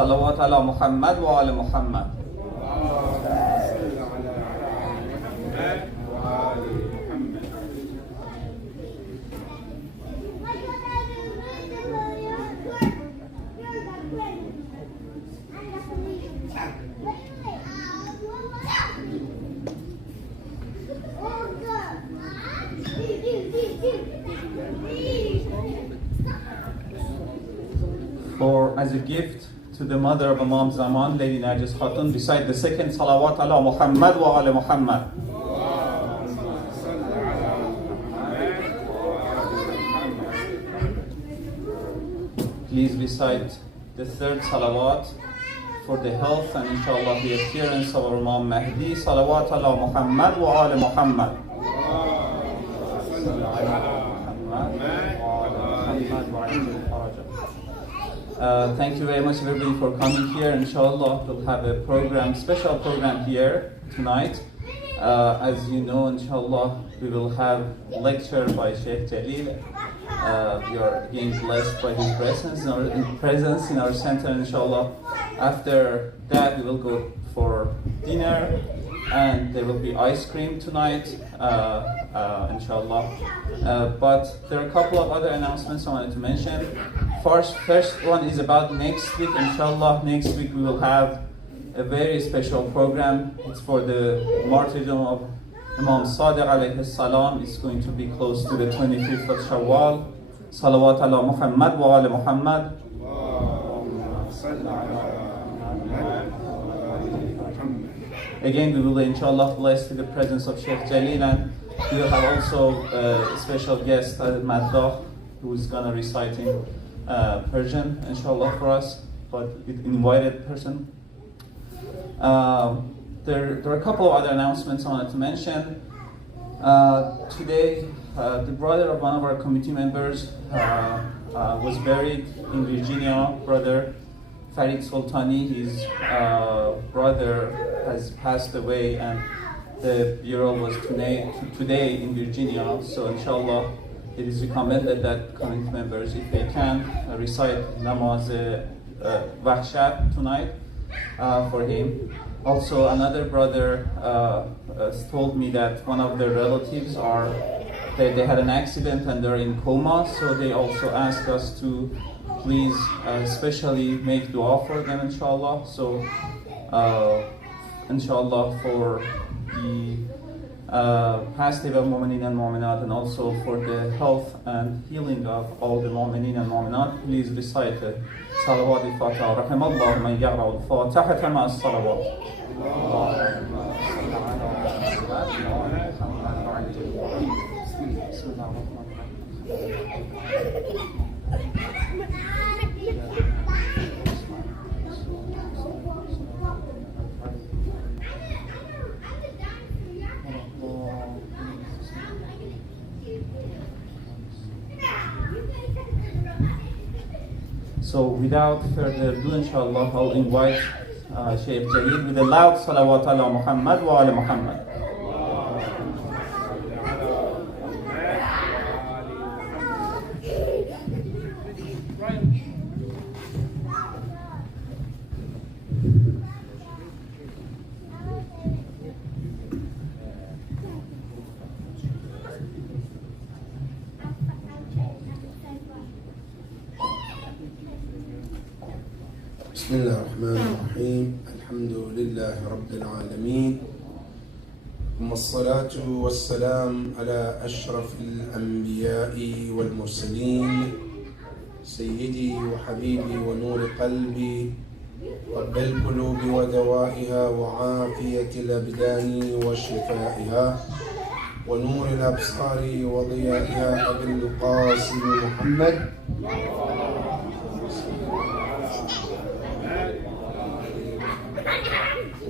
صلوات على محمد وآل محمد. For as a gift to the mother of Imam Zaman, Lady Narjis Khatun, beside the second salawat ala Muhammad wa ala Muhammad. Please recite the third salawat for the health and inshallah the appearance of our Imam Mahdi. Salawat ala Muhammad wa ala Muhammad. Thank you very much everybody for coming here. Inshallah we'll have a program, special program here tonight. As you know, inshallah we will have lecture by Sheikh Jaleel. We are again blessed by his presence in our center, inshallah. After that we will go for dinner and there will be ice cream tonight, inshallah. But there are a couple of other announcements I wanted to mention. First one is about next week. Inshallah, next week we will have a very special program. It's for the martyrdom of Imam Sadiq alayhi salam. It's going to be close to the 25th of Shawwal. Salawat ala Muhammad wa ala Muhammad. Again, we will inshallah bless with the presence of Sheikh Jaleel, and we will have also a special guest, Maddah, who is going to recite in Persian, inshallah, for us, but with an invited person. There are a couple of other announcements I wanted to mention. Today, the brother of one of our committee members was buried in Virginia. Brother Farid Sultani, his brother has passed away, and the burial was today in Virginia. So inshallah, it is recommended that committee members, if they can, recite Namaz Wahshat tonight for him. Also, another brother told me that one of their relatives they had an accident and they're in coma, so they also asked us to please especially make dua for them, inshallah. So, inshallah, for the past of Mu'mineen and Mu'minat, and also for the health and healing of all the Mu'mineen and Mu'minat, please recite the Salawat al-Fatiha. Rahimallahu man yaqra'u al-Fatiha ma'a as-salawat. So without further ado, inshallah, I'll invite Sheikh Jaleel with a loud salawat ala Muhammad wa ala Muhammad. بسم الله الرحمن الرحيم. الحمد لله رب العالمين، ثم الصلاة والسلام على أشرف الأنبياء والمرسلين، سيدي وحبيبي ونور قلبي، طب القلوب ودوائها وعافية الأبدان وشفائها ونور الأبصار وضيائها، أبي القاسم محمد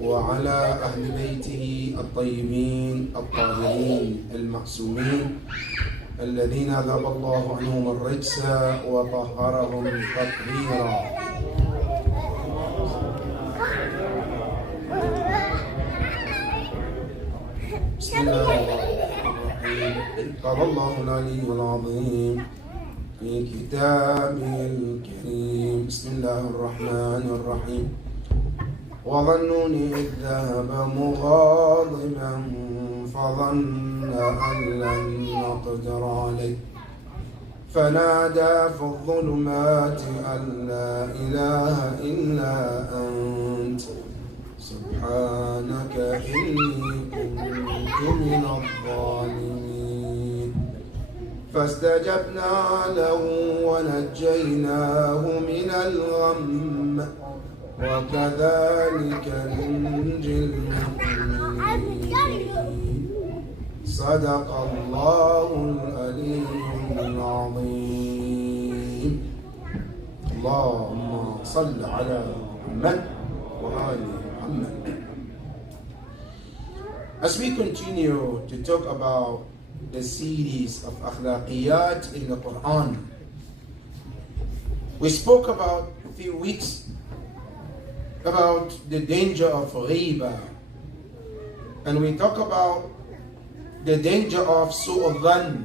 وعلى أهل بيته الطيبين الطاهرين المعصومين الذين أذهب الله عنهم الرجس وطهرهم تطهيرا. بسم الله الرحمن الرحيم. قال الله العلي العظيم: في كتابه الكريم. بسم الله الرحمن الرحيم. وظنون إذ ذهب مغاضبا فظن أن لن نقدر عليه فنادى في الظلمات أن لا إله إلا أنت سبحانك إني كنت من الظالمين. فاستجبنا له ونجيناه من الغم وكذلك ننجي المؤمنين. صدق الله العلي العظيم. اللهم صل على محمد وآل محمد. As we continue to talk about the series of akhlaqiyat in the Quran, we spoke about a few weeks about the danger of ghiba, and we talk about the danger of su'adhan,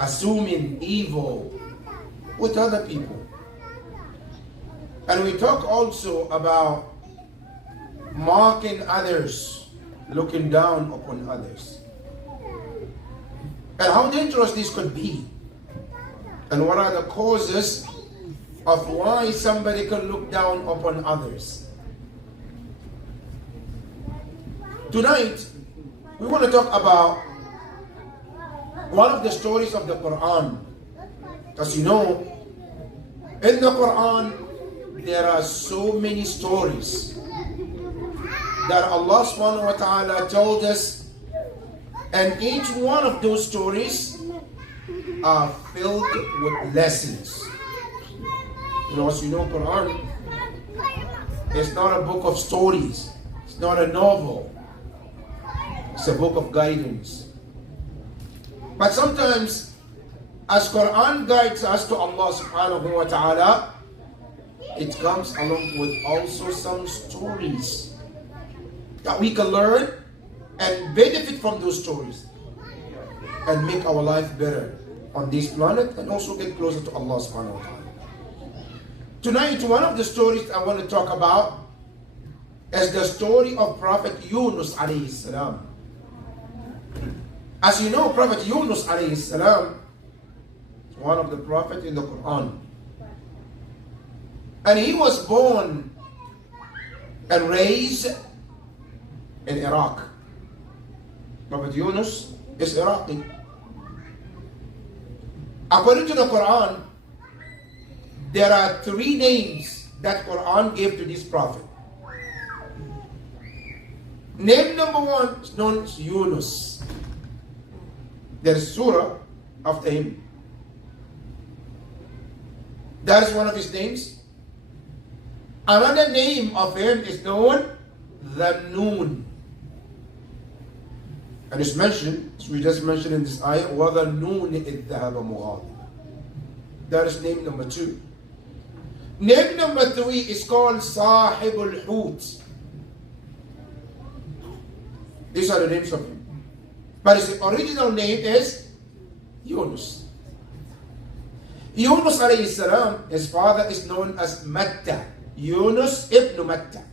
assuming evil with other people. And we talk also about mocking others, looking down upon others, and how dangerous this could be, and what are the causes of why somebody can look down upon others. Tonight, we want to talk about one of the stories of the Quran. As you know, in the Quran, there are so many stories that Allah subhanahu wa ta'ala told us, and each one of those stories are filled with lessons. You know, as you know, Quran is not a book of stories. It's not a novel. It's a book of guidance. But sometimes, as Quran guides us to Allah subhanahu wa ta'ala, it comes along with also some stories that we can learn and benefit from those stories and make our life better on this planet and also get closer to Allah subhanahu wa ta'ala. Tonight, one of the stories I want to talk about is the story of Prophet Yunus alayhi salam. As you know, Prophet Yunus alayhi salam is one of the prophets in the Quran. And he was born and raised in Iraq. Prophet Yunus is Iraqi. According to the Quran, there are 3 names that Quran gave to this prophet. Name number 1 is known as Yunus. There is surah after him. That is one of his names. Another name of him is known Dhannun. And it's mentioned, as we just mentioned in this ayah, وَظَنُّونِ إِذْ ذَهَبَ مُغَاضِبًا. That is name number 2. Name number 3 is called Sahibul Hut. These are the names of him. But his original name is Yunus. Yunus alayhi salam, his father is known as Matta. Yunus ibn Matta.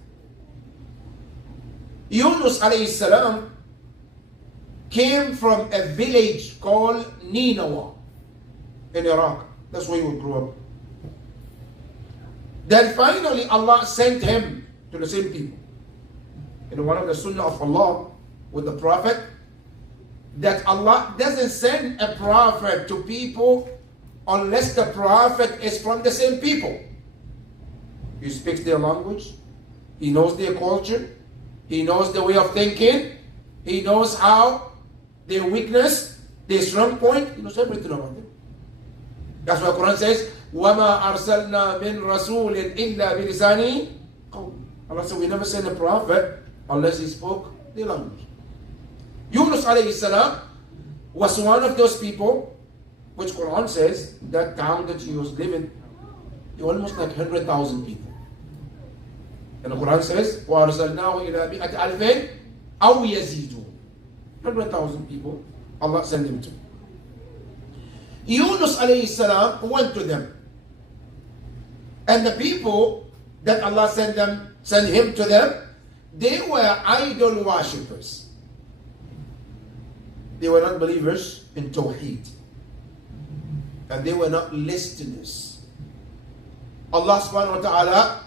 Yunus alayhi salam came from a village called Nineveh in Iraq. That's where he would grow up. Then finally Allah sent him to the same people. In one of the sunnah of Allah with the prophet, that Allah doesn't send a prophet to people unless the prophet is from the same people. He speaks their language, he knows their culture, he knows the way of thinking, he knows how their weakness, their strong point, he knows everything about them. That's why Quran says, وَمَا أَرْسَلْنَا مِن رَسُولٍ إِلَّا بِلِسَانِ قَوْمٍ. Allah said, we never send a prophet unless he spoke their language. Yunus alayhi salam was one of those people, which Quran says, that town that he was living, almost like 100,000 people. And the Quran says, وَأَرْسَلْنَاهُ إِلَىٰ مِئَةِ أَلْفٍ أَوْ يَزِيدُونَ. 100,000 people Allah sent him to. Yunus alayhi salam went to them. And the people that Allah sent him to them, they were idol worshippers. They were not believers in Tawheed. And they were not listeners. Allah subhanahu wa ta'ala,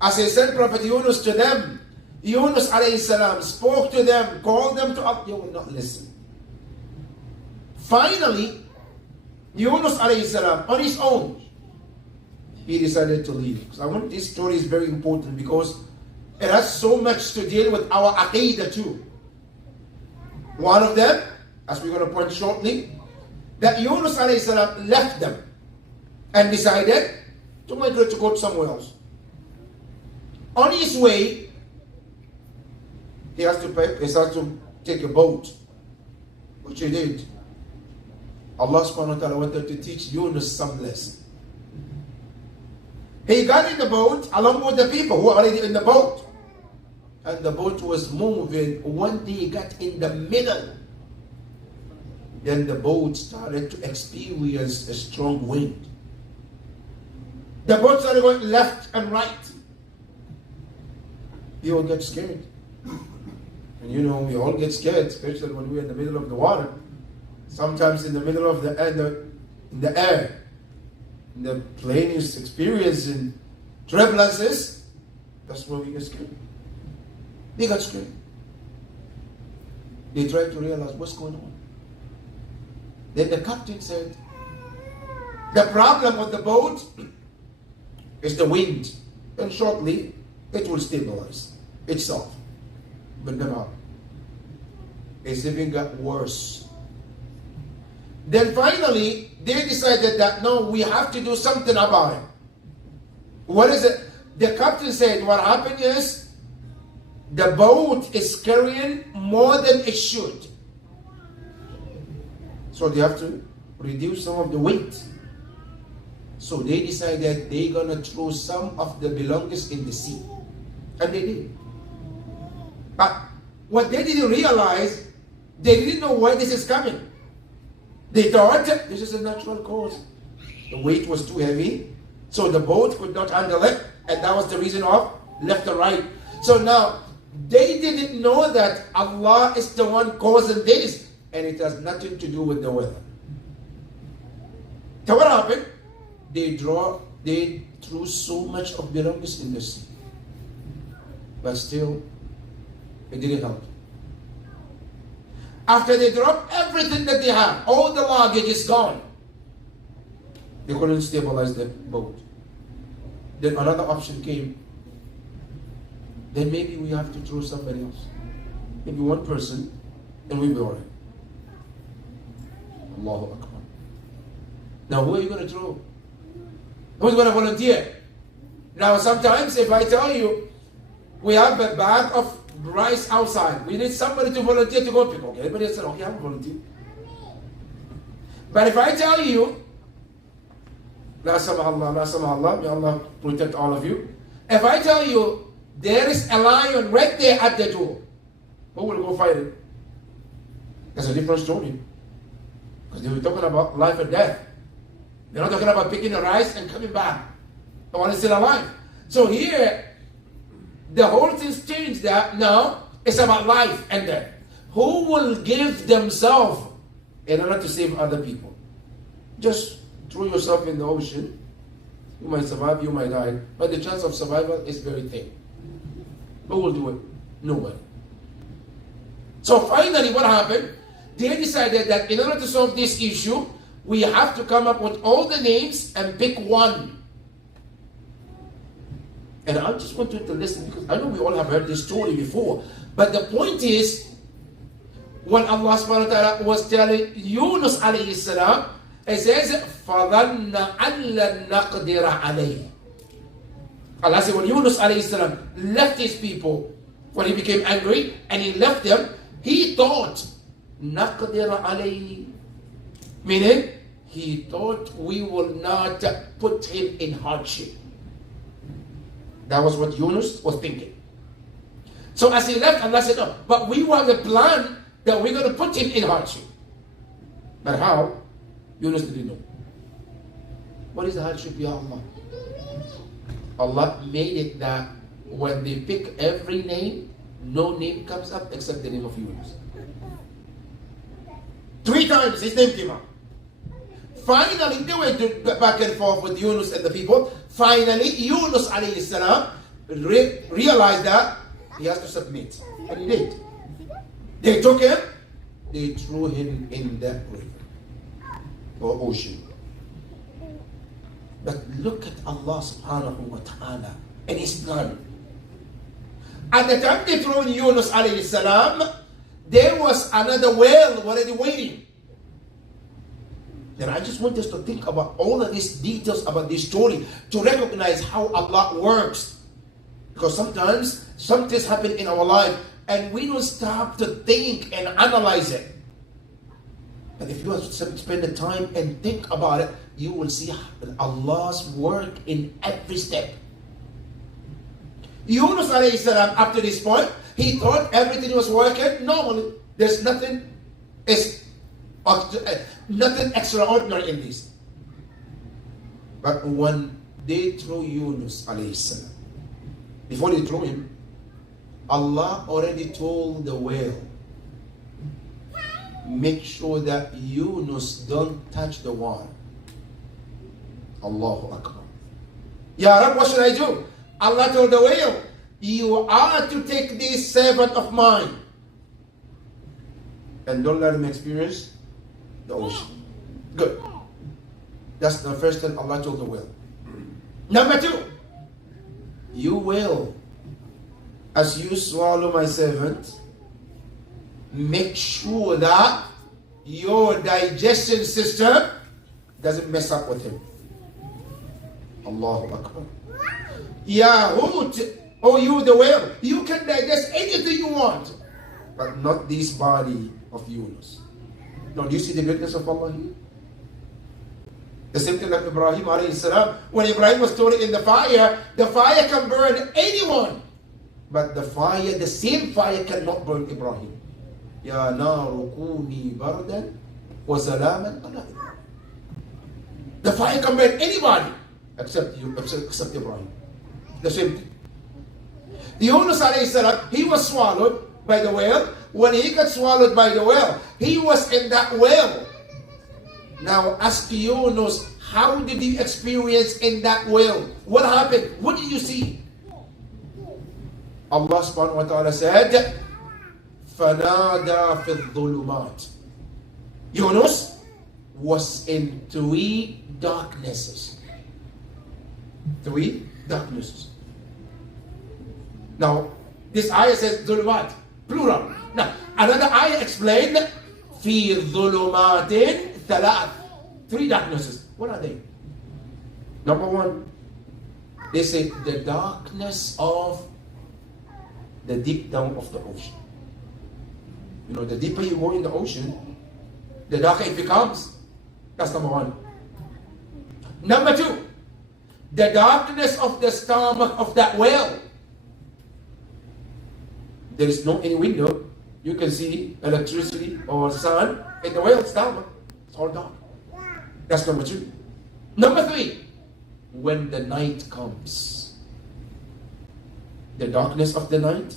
as He sent Prophet Yunus to them, Yunus alayhi salam spoke to them, called them to up, they would not listen. Finally, Yunus alayhi salam, on his own, he decided to leave. So this story is very important because it has so much to deal with our aqidah too. One of them, as we're going to point shortly, that Yunus alayhi salam left them and decided to migrate to go somewhere else. On his way, he has to take a boat, which he did. Allah subhanahu wa ta'ala wanted to teach Yunus some lesson. He got in the boat along with the people who were already in the boat. And the boat was moving. One day he got in the middle. Then the boat started to experience a strong wind. The boat started going left and right. People get scared. And you know, we all get scared, especially when we're in the middle of the water. Sometimes in the middle of the air, the plane is experiencing turbulences. That's where we get scared. They got scared. They tried to realize what's going on. Then the captain said, the problem with the boat is the wind. And shortly, it will stabilize itself. But never. It's even got worse. Then finally, they decided that no, we have to do something about it. What is it? The captain said, what happened is, the boat is carrying more than it should. So they have to reduce some of the weight. So they decided they're going to throw some of the belongings in the sea. And they did. But what they didn't realize, they didn't know why this is coming. They thought this is a natural cause. The weight was too heavy, so the boat could not handle it, and that was the reason of left and right. So now, they didn't know that Allah is the one causing this, and it has nothing to do with the weather. So what happened? They threw so much of belongings in the sea. But still, it didn't help. After they dropped everything that they had, all the luggage is gone. They couldn't stabilize the boat. Then another option came. Then maybe we have to throw somebody else. Maybe one person, and we'll be all right. Allahu Akbar. Now who are you going to throw? Who's going to volunteer? Now sometimes if I tell you, we have a bag of rice outside. We need somebody to volunteer to go pick. Okay, everybody said, okay, I'm volunteer. But if I tell you, La sama'Allah, may Allah protect all of you. If I tell you, there is a lion right there at the door, who will go fight it? That's a different story. Because they were talking about life and death. They're not talking about picking the rice and coming back. The one is still alive. So here, the whole thing's changed. That now it's about life and death. Who will give themselves in order to save other people? Just throw yourself in the ocean. You might survive, you might die, but the chance of survival is very thin. Who will do it? Nobody. So finally, what happened? They decided that in order to solve this issue, we have to come up with all the names and pick one. And I just want you to listen, because I know we all have heard this story before. But the point is, when Allah subhanahu wa ta'ala was telling Yunus alayhi salam, it says, فَظَنَّ أَن لَن نَقْدِرَ عَلَيْهِ. Allah said, when Yunus alayhi salam left his people, when he became angry and he left them, he thought, نَقْدِرَ عَلَيْهِ. Meaning, he thought we will not put him in hardship. That was what Yunus was thinking. So as he left, Allah said, no, but we have a plan that we're going to put him in hardship. But how? Yunus didn't know. What is the hardship, Ya Allah? Allah made it that when they pick every name, no name comes up except the name of Yunus. 3 times his name came up. Finally, they went back and forth with Yunus and the people. Finally, Yunus alayhi salam realized that he has to submit. And he did. They took him, they threw him in that river or ocean. But look at Allah subhanahu wa ta'ala and his plan. At the time they threw in Yunus alayhi salam, there was another whale already waiting. Then I just want us to think about all of these details about this story to recognize how Allah works. Because sometimes some things happen in our life and we don't stop to think and analyze it. But if you spend the time and think about it, you will see Allah's work in every step. Yunus alayhi salam, up to this point, he thought everything was working normally. There's nothing extraordinary in this. But when they threw Yunus alayhi salam, before they threw him, Allah already told the whale, make sure that Yunus don't touch the water. Allahu Akbar. Ya Rab, what should I do? Allah told the whale, you are to take this servant of mine and don't let him experience the ocean. Good. That's the first thing Allah told the whale. Number 2, you will, as you swallow my servant, make sure that your digestion system doesn't mess up with him. Allahu Akbar. Yahut, oh you the whale, you can digest anything you want, but not this body of Yunus. Now do you see the greatness of Allah here? The same thing like Ibrahim alayhi salam. When Ibrahim was thrown in the fire can burn anyone. But the same fire cannot burn Ibrahim. Ya naru kuni bardan wa salaman ala Ibrahim. The fire can burn anybody except Ibrahim. The same thing. Yunus alayhi salam, he was swallowed by the whale. When he got swallowed by the whale, he was in that whale. Now ask Yunus, how did you experience in that whale? What happened? What did you see? Allah subhanahu wa ta'ala said, فَنَادَى فِي الظُّلُمَاتِ. Yunus was in 3 darknesses. 3 darknesses. Now, this ayah says ظُلُمَات, plural. Now, another ayah explained, فِي ظُلُمَاتٍ ثَلَاث. 3 darknesses. What are they? Number 1, they say the darkness of the deep down of the ocean. You know, the deeper you go in the ocean, the darker it becomes. That's number 1. Number 2, the darkness of the stomach of that whale. There is no any window. You can see electricity or sun in the whale's stomach. It's all dark. That's number 2. Number 3, when the night comes, the darkness of the night,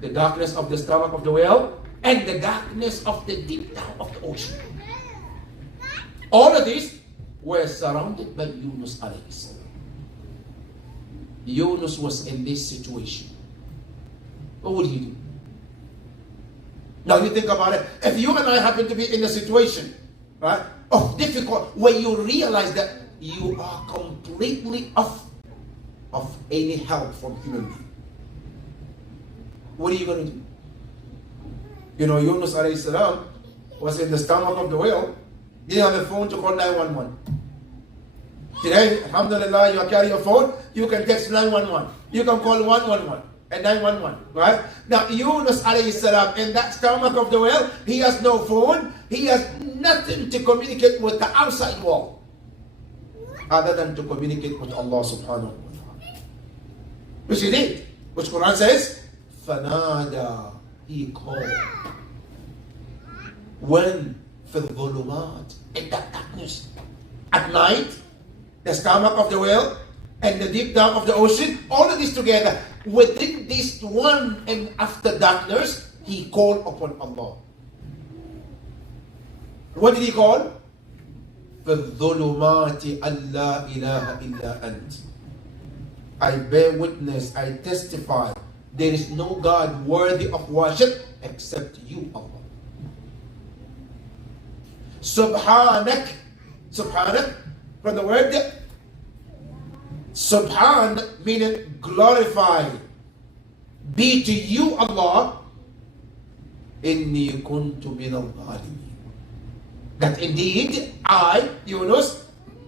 the darkness of the stomach of the whale, and the darkness of the deep down of the ocean. All of these were surrounded by Yunus alayhi salam. Yunus was in this situation. What would he do? Now you think about it. If you and I happen to be in a situation, right, of difficult, where you realize that you are completely off of any help from human being, what are you going to do? You know, Yunus alayhi salam was in the stomach of the whale. He didn't have a phone to call 911. Today, alhamdulillah, you carry your phone, you can text 911. You can call 111 and 911, right? Now, Yunus alayhi salam, in that stomach of the whale, he has no phone, he has nothing to communicate with the outside world, other than to communicate with Allah subhanahu wa ta'ala. Which he did. Which Quran says, فَنَادَى, he called. When? في الظلمات, in that darkness. At night, the stomach of the whale and the deep down of the ocean, all of this together. Within this one and after darkness, he called upon Allah. What did he call? في الظلمات أن لا إله إلا أنت. I bear witness, I testify, there is no God worthy of worship except you, Allah. Subhanak, Subhanak, from the word Subhan, meaning glorify. Be to you, Allah, inni kuntu min al-zalimin. That indeed, I, Yunus,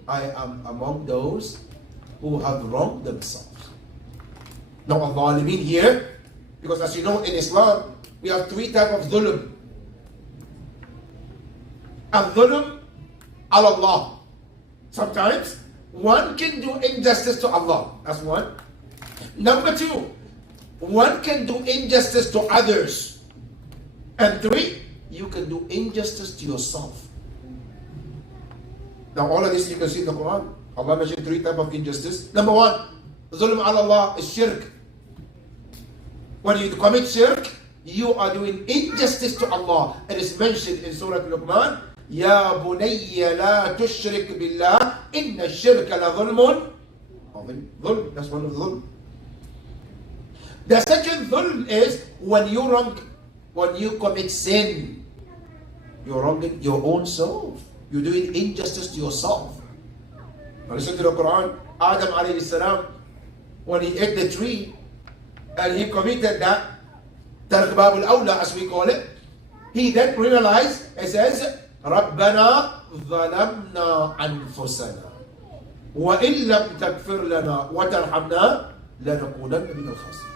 I am among those who have wronged themselves. Now, al-zalimin here, because as you know, in Islam, we have three types of dhulm. Al-dhulm al-Allah. Sometimes, one can do injustice to Allah. That's one. Number two, one can do injustice to others. And three, you can do injustice to yourself. Now all of this you can see in the Quran. Allah mentioned three types of injustice. Number one, zulm ala Allah is shirk. When you commit shirk, you are doing injustice to Allah. It is mentioned in Surah Luqman, Ya bunayya la tushrik billah, inna shirka la dhulmun. Dhulm, that's one of the dhulm. The second dhulm is when you commit sin, you're wronging your own self. You're doing injustice to yourself. Now listen to the Quran. Adam alayhi salam, when he ate the tree and he committed that tark bab al-awla, as we call it, he then realized, it says, رَبَّنَا ظَلَمْنَا أَنفُسَنَا وَإِن لَمْ تَغْفِرْ لَنَا وَتَرْحَمْنَا لَنَكُونَنَّ مِنَ الْخَاسِرِينَ.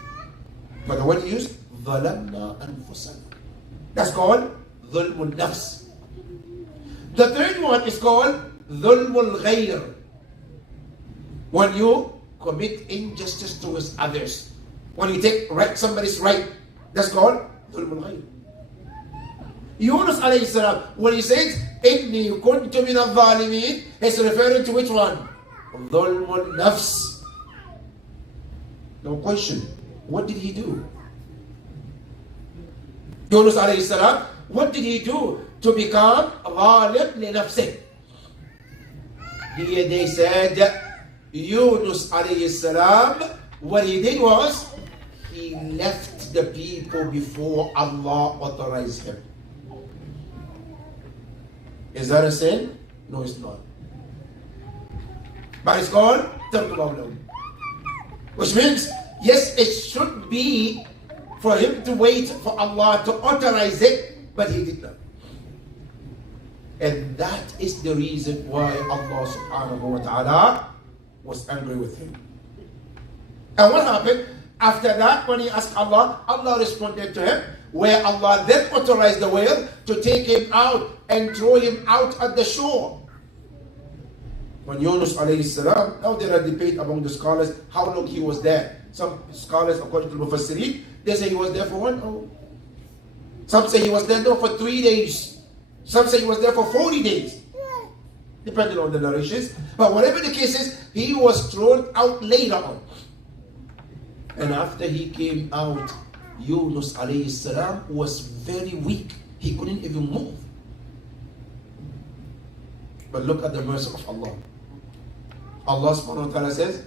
But the word he used, ظَلَمْنَا أَنفُسَنَا. That's called ظُلْمُ النَّفْسِ. The third one is called ظُلْمُ الْغَيْرِ. When you commit injustice towards others. When you take somebody's right, that's called ظُلْمُ الْغَيْرِ. Yunus alayhi salam, when he says, إِنِّي كُنْتُ مِنَ الظَّالِمِينَ, he's referring to which one? ظُلْمُ النَّفْسِ. No question. What did he do? Yunus alayhi salam, what did he do to become ظالم لنفسه? Here they said, Yunus alayhi salam, what he did was, he left the people before Allah authorized him. Is that a sin? No, it's not. But it's called tark al-awla. Which means, yes, it should be for him to wait for Allah to authorize it, but he did not. And that is the reason why Allah subhanahu wa ta'ala was angry with him. And what happened? After that, when he asked Allah, Allah responded to him, where Allah then authorized the whale to take him out and throw him out at the shore. When Yunus alayhi salam, now there are debate among the scholars how long he was there. Some scholars, according to Mufassirin, they say he was there for 1 hour. Some say he was there for 3 days. Some say he was there for 40 days. Depending on the narrations. But whatever the case is, he was thrown out later on. And after he came out, Yunus alayhi salam was very weak. He couldn't even move. But look at the mercy of Allah. Allah subhanahu wa ta'ala says,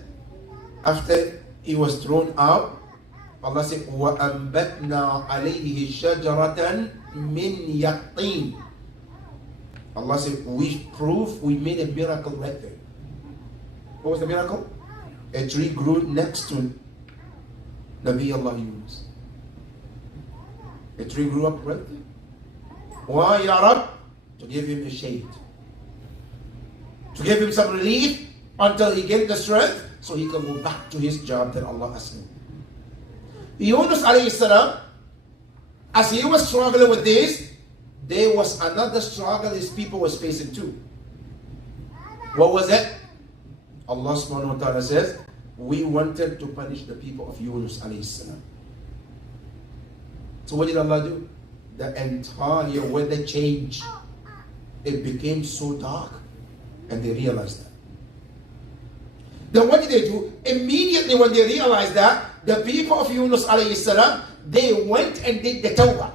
after he was thrown out, Allah said, وَأَنْبَتْنَا عَلَيْهِ شَجَرَةً مِّن يَقْطِينٍ. Allah said, we made a miracle right there. What was the miracle? A tree grew next to Nawee Allah Yunus. A tree grew up right there. Why, Ya Rab? To give him a shade. To give him some relief until he gained the strength so he can go back to his job that Allah asked him. Yunus alayhi salam, as he was struggling with this, there was another struggle his people was facing too. What was it? Allah subhanahu wa ta'ala says, we wanted to punish the people of Yunus alayhi salam. So what did Allah do? The entire weather changed. it became so dark, and they realized that. Then what did they do? Immediately when they realized that, the people of Yunus alayhi salam, they went and did the tawbah.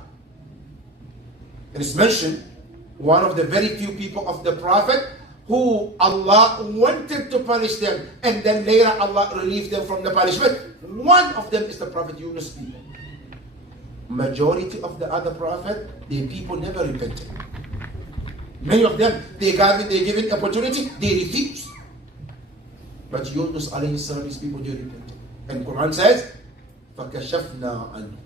And it's mentioned, one of the very few people of the Prophet who Allah wanted to punish them, and then later Allah relieved them from the punishment. One of them is the Prophet Yunus people. Majority of the other Prophet, the people never repented. Many of them, they given opportunity, they refused. But Yunus alayhi salam, his people, they repented. And Quran says, فَكَشَفْنَا عَنْهُ.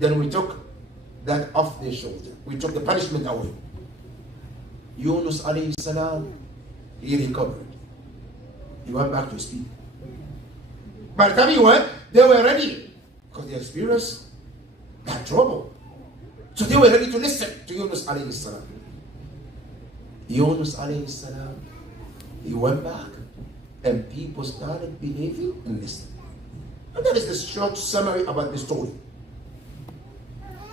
Then we took that off their shoulder. We took the punishment away. Yunus alayhi salam, he recovered. He went back to his people. By the time he went, they were ready, because they experienced that trouble. So they were ready to listen to Yunus alayhi salam. Yunus alayhi salam, he went back, and people started behaving and listening. And that is the short summary about the story.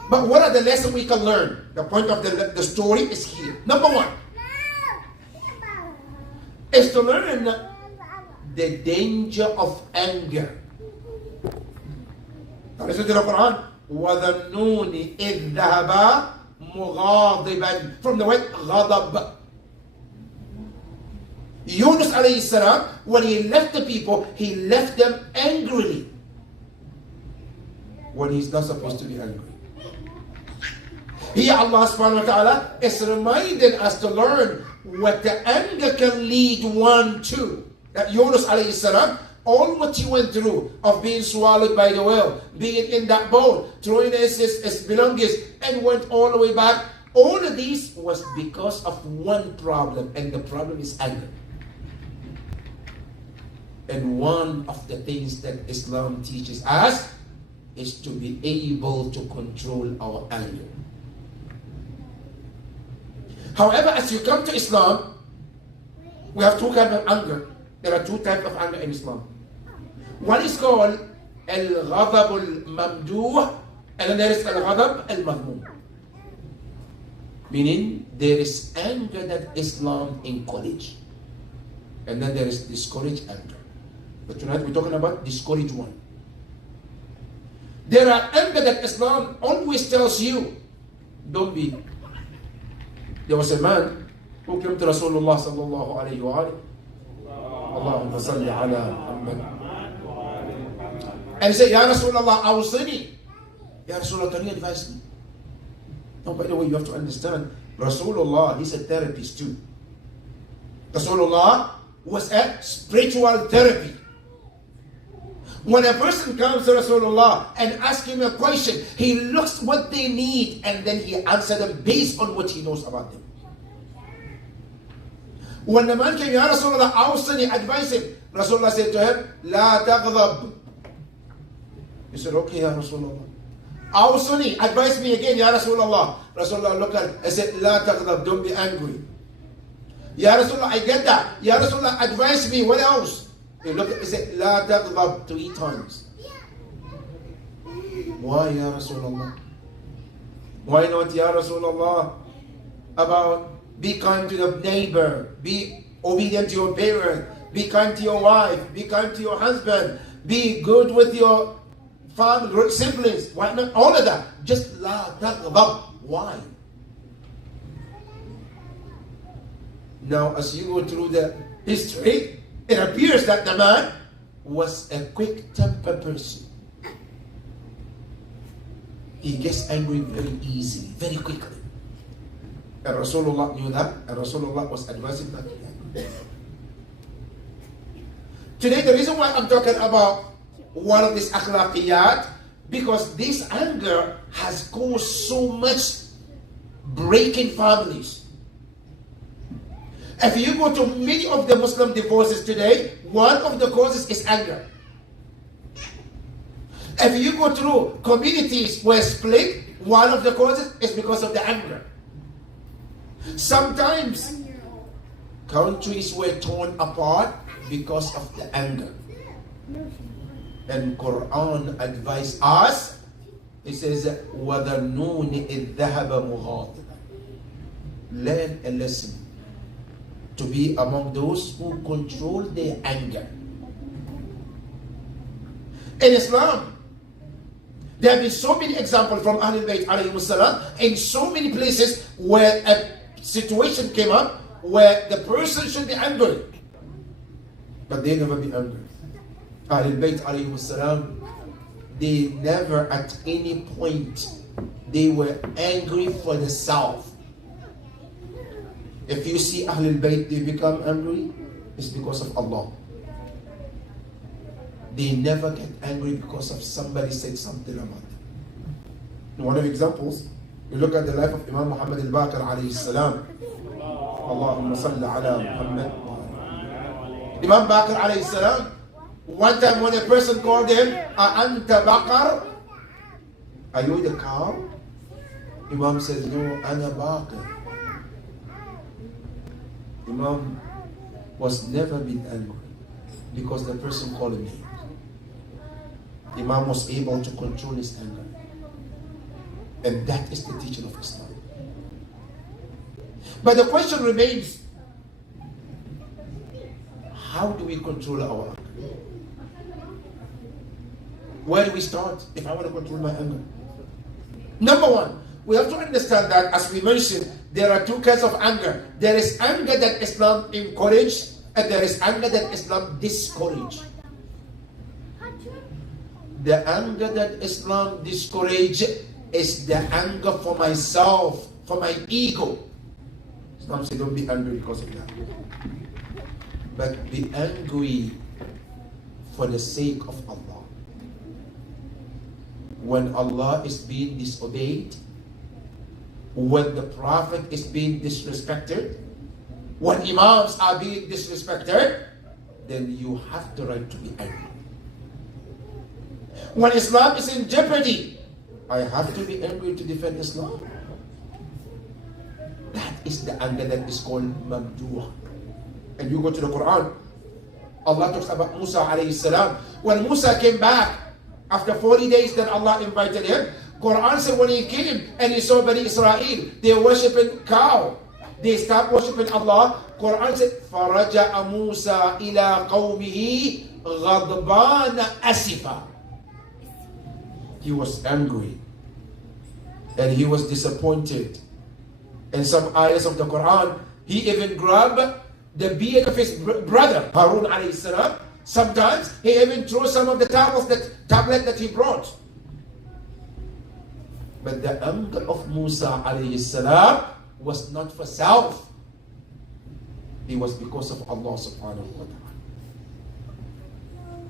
But what are the lessons we can learn? The point of the story is here. Number one is to learn the danger of anger. Now listen to the Quran. وَذَنُّونِ إِذْ ذَهَبَا مُغَاضِبًا. From the word غَضَب. Yunus alayhi salam, when he left the people, he left them angrily. When he's not supposed to be angry. Here Allah subhanahu wa ta'ala is reminding us to learn what the anger can lead one to. That Yunus alayhi salam, all what he went through of being swallowed by the whale, being in that bowl, throwing his belongings, and went all the way back. All of these was because of one problem, and the problem is anger. And one of the things that Islam teaches us is to be able to control our anger. However, as you come to Islam, we have two kinds of anger. There are two types of anger in Islam. One is called al-ghadab al-mamduh, and then there is al-ghadab al-madhmum. Meaning, there is anger that Islam encourages, and then there is discouraged anger. But tonight we're talking about discouraged one. There are anger that Islam always tells you, don't be. There was a man who came to Rasulullah sallallahu alayhi wa alayhi. Allahumma salli ala Muhammad. And he said, Ya Rasulullah, awsini. Ya Rasulullah, can you advise me? No, by the way, you have to understand, Rasulullah, he's a therapist too. Rasulullah was a spiritual therapy. When a person comes to Rasulullah and asks him a question, he looks what they need and then he answers them based on what he knows about them. When the man came, Ya Rasulullah, awsini, advise him. Rasulullah said to him, La taghdab. He said, okay, Ya Rasulullah. Awsini, advise me again, Ya Rasulullah. Rasulullah looked at him and said, La taghdab, don't be angry. Ya Rasulullah, I get that. Ya Rasulullah, advise me, what else? He looked at him and said, La taghdab, 3 times. Why, Ya Rasulullah? Why not, Ya Rasulullah? About be kind to the neighbor, be obedient to your parent, be kind to your wife, be kind to your husband, be good with your family, siblings. Why not? All of that. Just la taghdab. Why? Now, as you go through the history, it appears that the man was a quick-tempered person. He gets angry very easily, very quickly. And Rasulullah knew that, and Rasulullah was advising that. Today, the reason why I'm talking about one of these akhlaqiyat, because this anger has caused so much breaking families. If you go to many of the Muslim divorces today, one of the causes is anger. If you go through communities where split, one of the causes is because of the anger. Sometimes countries were torn apart because of the anger. And Quran advised us, it says, وَذَنُّونِ إِذْ ذَهَبَ مُغَاضِبًا. learn a lesson to be among those who control their anger. In Islam, there have been so many examples from Ahlul Bayt alayhi salam in so many places where a situation came up where the person should be angry, but they never be angry. Ahlul Bayt alayhi salam, they never at any point they were angry for the self. If you see Ahlul Bayt, they become angry, it's because of Allah. They never get angry because of somebody said something about them. One of the examples, you look at the life of Imam Muhammad al-Baqir alayhi salam. Allahumma salli ala Muhammad. Imam Baqir alayhi salam, one time when a person called him, Anta Baqar? Are you the cow? Imam says, no, Ana Baqir. Imam was never been angry because the person called him. Imam was able to control his anger. And that is the teaching of Islam. But the question remains, how do we control our anger? Where do we start if I want to control my anger? Number one, we have to understand that, as we mentioned, there are two kinds of anger. There is anger that Islam encourages, and there is anger that Islam discourages. The anger that Islam discourages is the anger for myself, for my ego. Islam says don't be angry because of that. But be angry for the sake of Allah. When Allah is being disobeyed, when the Prophet is being disrespected, when Imams are being disrespected, then you have the right to be angry. When Islam is in jeopardy, I have to be angry to defend Islam. That is the anger that is called Mamduh. And you go to the Quran, Allah talks about Musa alayhi salam. When Musa came back, after 40 days, then Allah invited him. Quran said when he came and he saw Bani Israel, they were worshipping cow. They stopped worshipping Allah. Quran said, فَرَجَعَ مُوسَى إِلَىٰ قَوْمِهِ غَضْبَانَ أَسِفًا. He was angry. And he was disappointed. In some ayahs of the Quran, he even grabbed the beard of his brother, Harun alayhi salam. Sometimes he even threw some of the tablet that he brought. But the anger of Musa alayhi salam was not for self. It was because of Allah subhanahu wa ta'ala.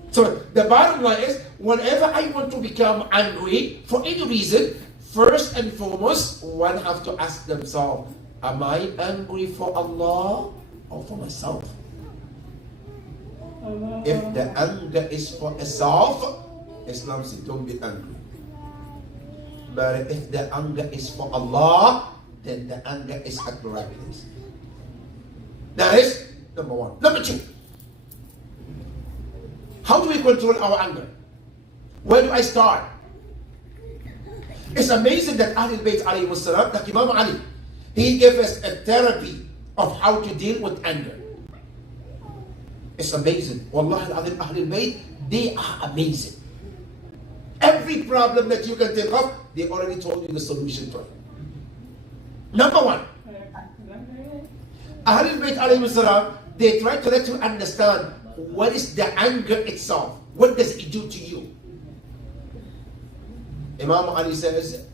So the bottom line is, whenever I want to become angry for any reason, first and foremost, one have to ask themselves, am I angry for Allah or for myself? If the anger is for self, Islam says don't be angry. But if the anger is for Allah, then the anger is at the right place. That is number one. Number two, how do we control our anger? Where do I start? It's amazing that Ahlul Bayt alayhi salam, that Imam Ali, he gave us a therapy of how to deal with anger. It's amazing. Wallahi al-Azim, Ahlul Bayt, they are amazing. Every problem that you can think of, they already told you the solution to it. Number one, Ahlul Bayt alayhi salam, they try to let you understand what is the anger itself. What does it do to you? Imam Ali says,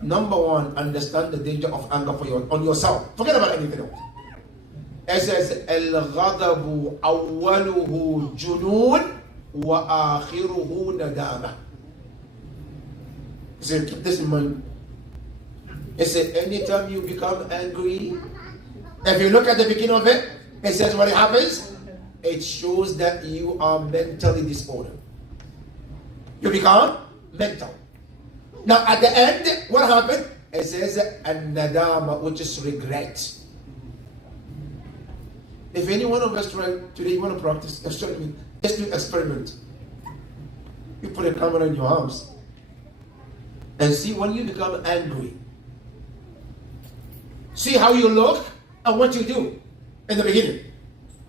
number one, understand the danger of anger on yourself. Forget about anything else. It says, الغضب أوله جنون وآخره ندامة. He said, keep this in mind. He said, anytime you become angry, if you look at the beginning of it, it says what happens? It shows that you are mentally disordered. You become mental. Now at the end, what happened? It says an-nadama, which is regret. If any one of us try today, you want to practice, let's do an experiment. You put a camera in your house and see when you become angry. See how you look and what you do in the beginning.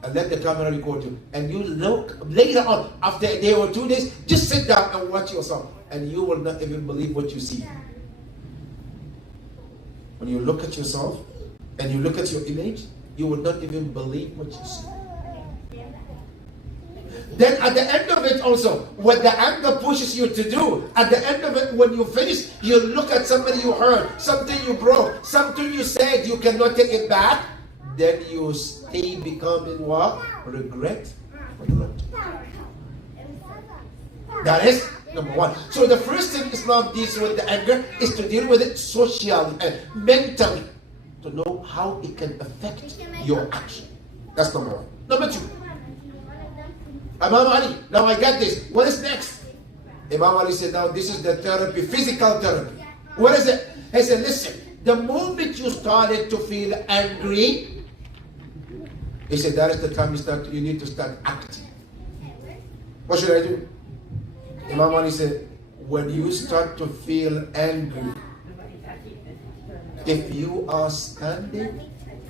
And let the camera record you. And you look later on, after a day or 2 days, just sit down and watch yourself. And you will not even believe what you see. When you look at yourself and you look at your image, you will not even believe what you see. Then at the end of it also, what the anger pushes you to do, at the end of it, when you finish, you look at somebody you hurt, something you broke, something you said you cannot take it back, then you stay becoming what? Regret for the Lord. That is number one. So the first thing Islam deals with the anger is to deal with it socially and mentally, to know how it can affect your action. That's number one. Number two, Imam Ali, now I got this. What is next? Imam Ali said, now this is the therapy, physical therapy. What is it? He said, listen, the moment you started to feel angry, he said, that is the time you need to start acting. What should I do? Imam Ali said, when you start to feel angry, if you are standing,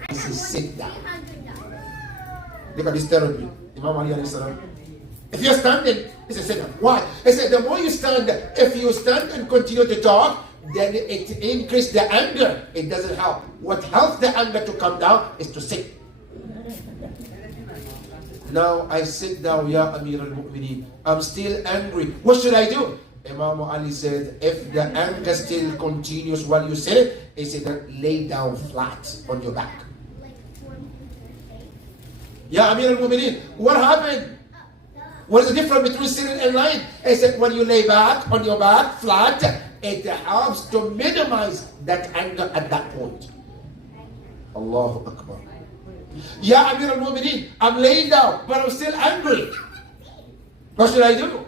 he says, sit down. Look at this therapy. Imam Ali alayhi salam. If you're standing, he said, sit down. Why? He said, the more you stand, if you stand and continue to talk, then it increases the anger. It doesn't help. What helps the anger to come down is to sit. Now I sit down, Ya Amir al-Mu'mineen. I'm still angry. What should I do? Imam Ali said, if the anger still continues while you sit, he said, lay down flat on your back. Ya Amir al-Mu'mineen, what happened? What is the difference between sitting and lying? He said, when you lay back on your back flat, it helps to minimize that anger at that point. Allahu Akbar. Ya Amir al-Mu'mineen, I'm laying down, but I'm still angry. What should I do?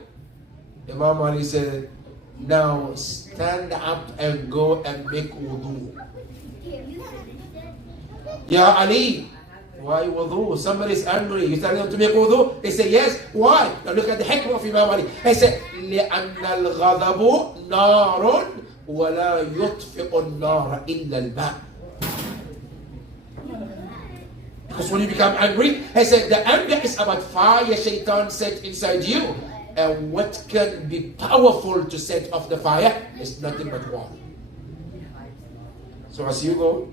Imam Ali said, now stand up and go and make wudu. Ya Ali, why wudu? Somebody is angry. You tell them to make wudu? They say, yes. Why? Now look at the hikmah of Imam Ali. He said, لأن الغضب نار ولا يطفئ النار إلا الماء. Because when you become angry, he said, the anger is about fire shaitan set inside you. And what can be powerful to set off the fire is nothing but water. So as you go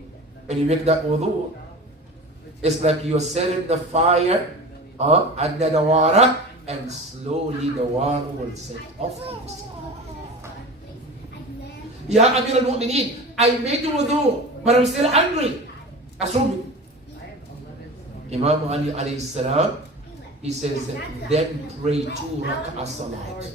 and you make that wudu, it's like you're setting the fire under the water, and slowly the water will set off on itself. Ya Amir al-Mu'mineen, I made wudu, but I'm still angry. Assume Imam Ali alayhi salam, he says, then pray 2 rak'ah salat.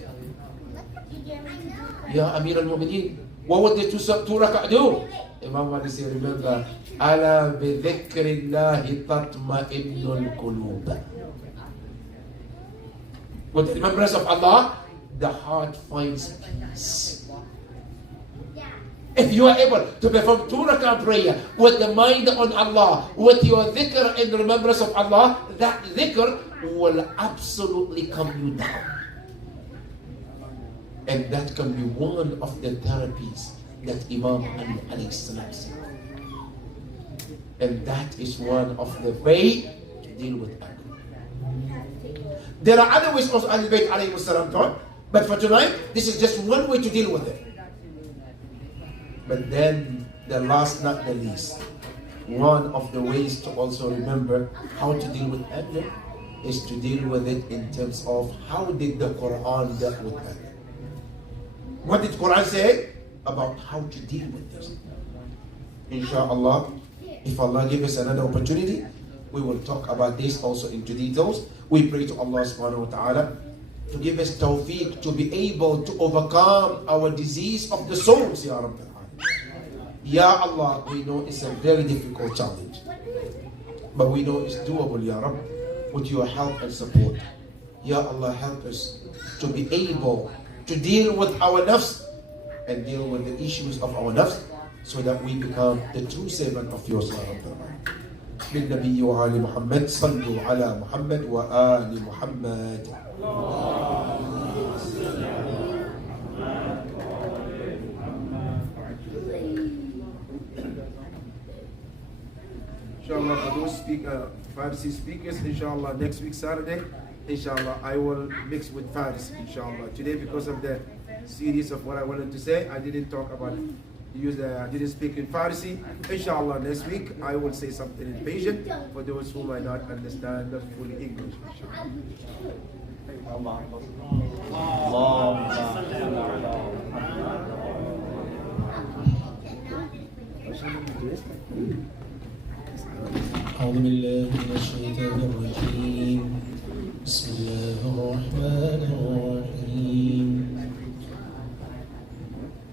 Ya Amir al-Mu'mineen, what would the 2 rak'ah do? Imam Ali said, remember, ala bi dhikrillahi tatma'innul qulub. With the remembrance of Allah, the heart finds peace. If you are able to perform 2 rak'ah prayer with the mind on Allah, with your dhikr in remembrance of Allah, that dhikr will absolutely calm you down. And that can be one of the therapies that Imam Ali alayhi salam said. And that is one of the way to deal with anger. There are other ways also Ahlul Bayt alayhi salam taught, but for tonight, this is just one way to deal with it. But then, the last not the least, one of the ways to also remember how to deal with anger is to deal with it in terms of how did the Quran deal with anger. What did Quran say about how to deal with this? Inshallah, if Allah gives us another opportunity, we will talk about this also into details. We pray to Allah subhanahu wa ta'ala to give us tawfiq to be able to overcome our disease of the souls, Ya Rabbi. Ya Allah, we know it's a very difficult challenge, but we know it's doable, Ya Rabbi, with your help and support. Ya Allah, help us to be able to deal with our nafs and deal with the issues of our nafs so that we become the true servant of yours, Ya Rabbi. بالنبي وآل محمد صلوا على محمد وآل محمد. inshallah, for those Farsi speakers, inshallah, next week Saturday, inshallah, I will mix with Farsi, inshallah. Today, because of the series of what I wanted to say, I didn't talk about I didn't speak in Farsi. Inshallah, next week I will say something in Persian for those who might not understand the full English. أعوذ بالله من الشيطان الرجيم بسم الله الرحمن الرحيم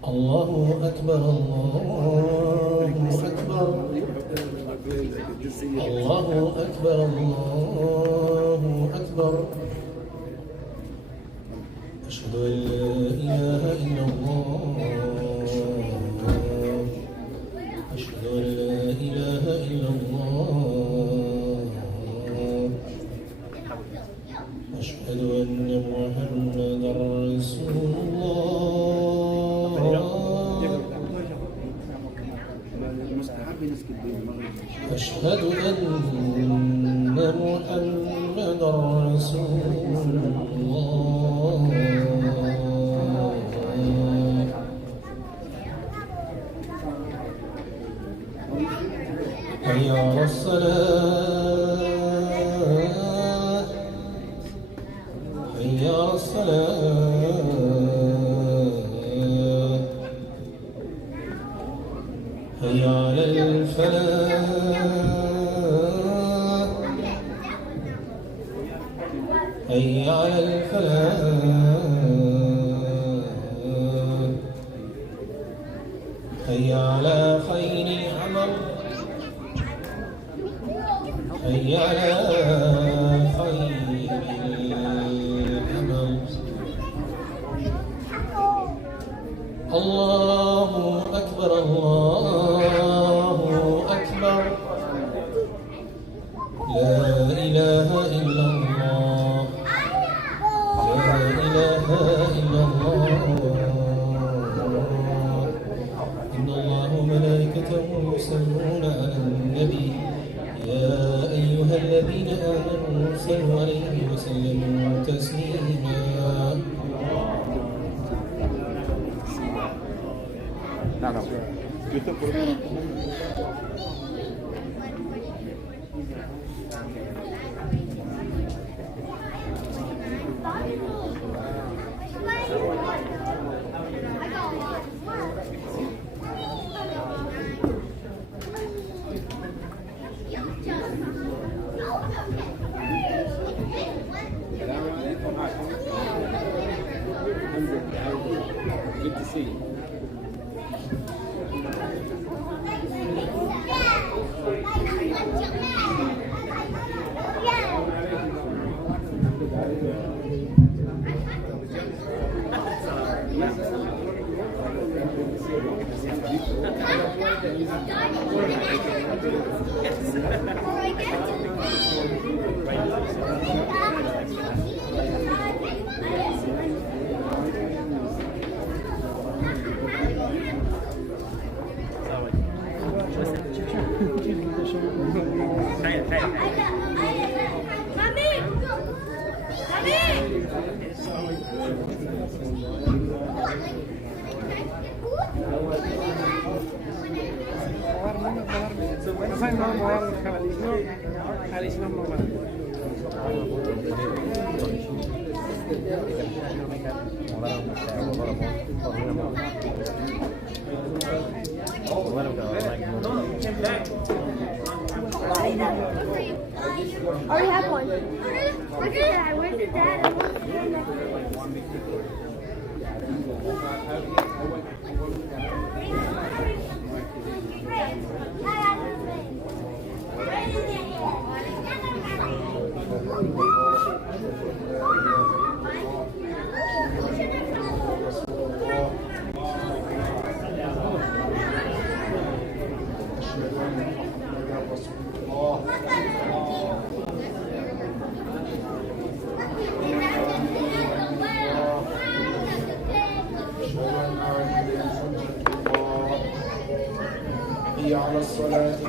الله أكبر الله أكبر الله أكبر الله أكبر أشهد أن لا إله إلا الله أشهد أن لا إله إلا الله أشهد أن محمدا رسول الله أشهد أن محمدا رسول الله حي على الصلاة حي على الصلاة حي على الفلاح حي على الفلاح حي على خير العمل حي على خير العمل الله أكبر الله أكبر لا إله إلا الله لا إله إلا الله إن الله وملائكته يصلون على النبي يا أيها الذين آمنوا صلوا عليه وسلموا تسليما Good to see you. Oh, we have one. Look at that. Where's the dad?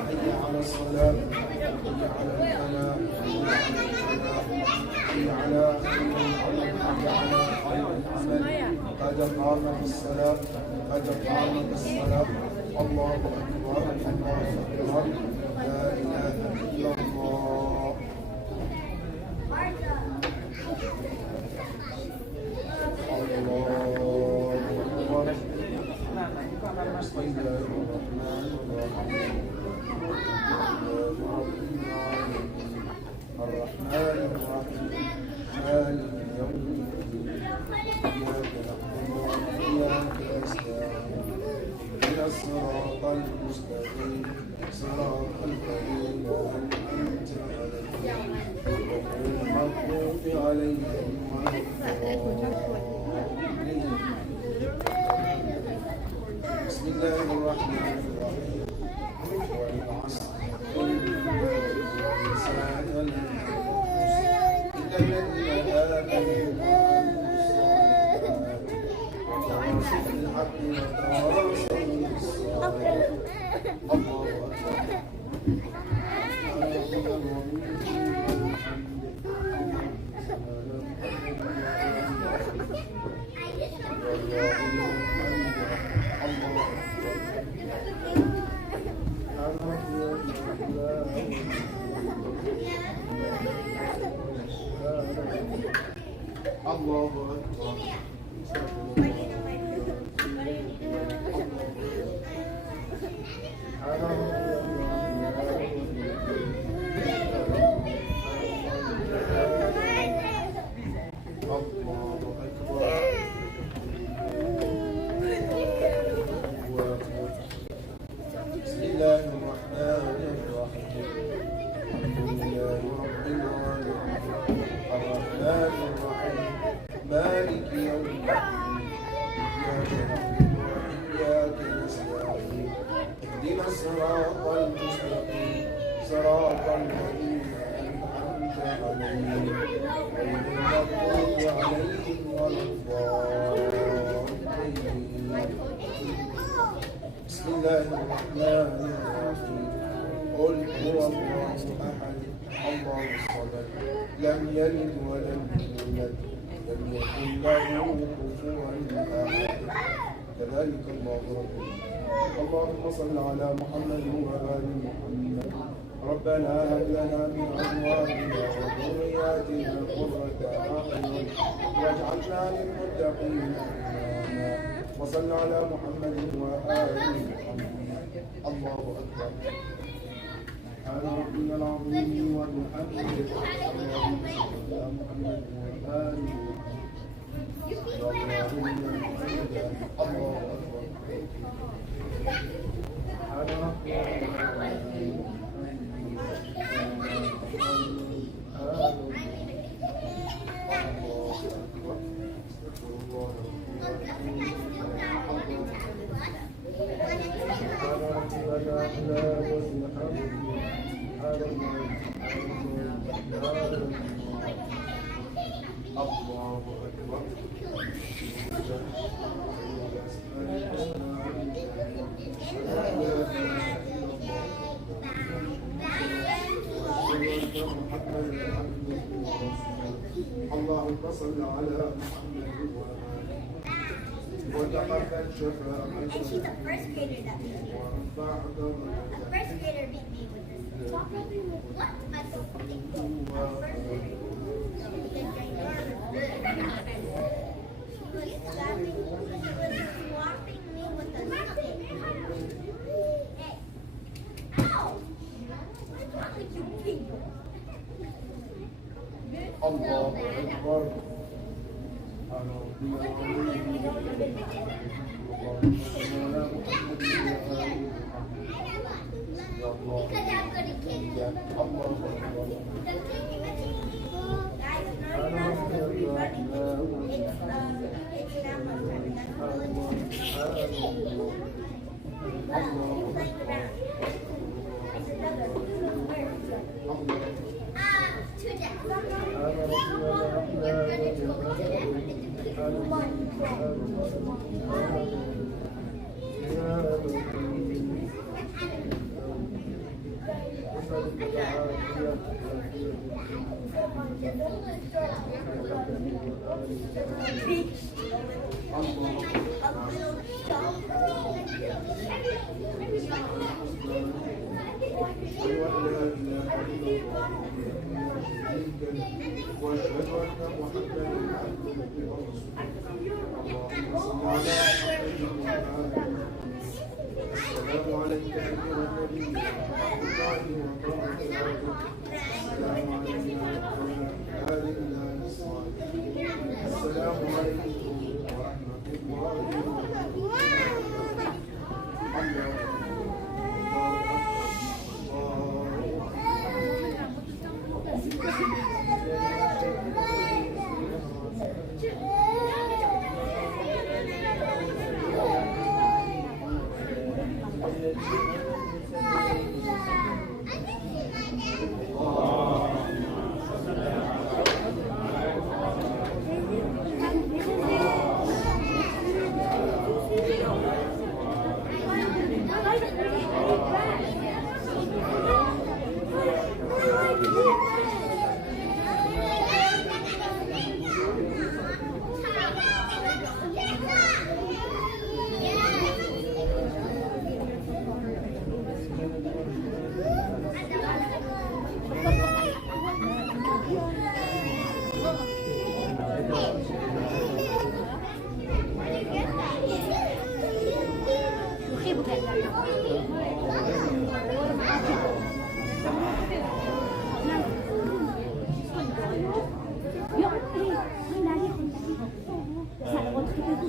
حي على الصلاة حي على الفلاح حي على العمل قد قامت الصلاة قد قامت الصلاة الله أكبر الله أكبر لا إله إلا الله. بسم الله الرحمن الرحيم الرحمن الرحيم مالك يوم الدين إياك نعبد وإياك نستعين اهدنا الصراط المستقيم صراط الذين أنعمت عليهم غير المغضوب عليهم ولا الضالين. بسم الله الرحمن الرحيم والعصر إن الإنسان لفي إلا الذين آمنوا وتواصوا بالحق وتواصوا بالصبر. الله أكبر. الله أكبر. بسم الله الرحمن الرحيم الحمد لله رب العالمين الرحمن الرحيم مالك يوم الدين إياك نعبد وإياك نستعين اهدنا الصراط المستقيم صراط الذين أنعمت عليهم غير المغضوب عليهم ولا الضالين. بسم الله الرحمن الرحيم قل هو الله أحد الله الصمد لم يلد ولم يولد لم يكن له كفوا أحد كذلك الله ربنا. اللهم صل على محمد وآل محمد. ربنا هب لنا من أزواجنا وذرياتنا قرة أعين واجعلنا للمتقين إماما. وصل على محمد وآل محمد. الله أكبر. سبحان ربنا العظيم وبحمده. اللهم صل على محمد وآل محمد. الله أكبر. سبحان ربنا العظيم. اللهم صل على محمد وآله وتقبل شفاعته. And she's the first grader that beat me. ورفع A درجته. first grader beat me with this. What? I don't think so. A first grader. She was slapping me with the stick. Hey. Ow! What's wrong with you people? الله أكبر. أنا ربنا العظيم. اللهم صل على محمد وآل محمد. يا الله. Because I'm gonna kick you. الله أكبر. Guys, now أنا you're not supposed to be ربنا running. It's now my turn. That's all it is. You're playing around. It's another. Where? To that. You're gonna go to that.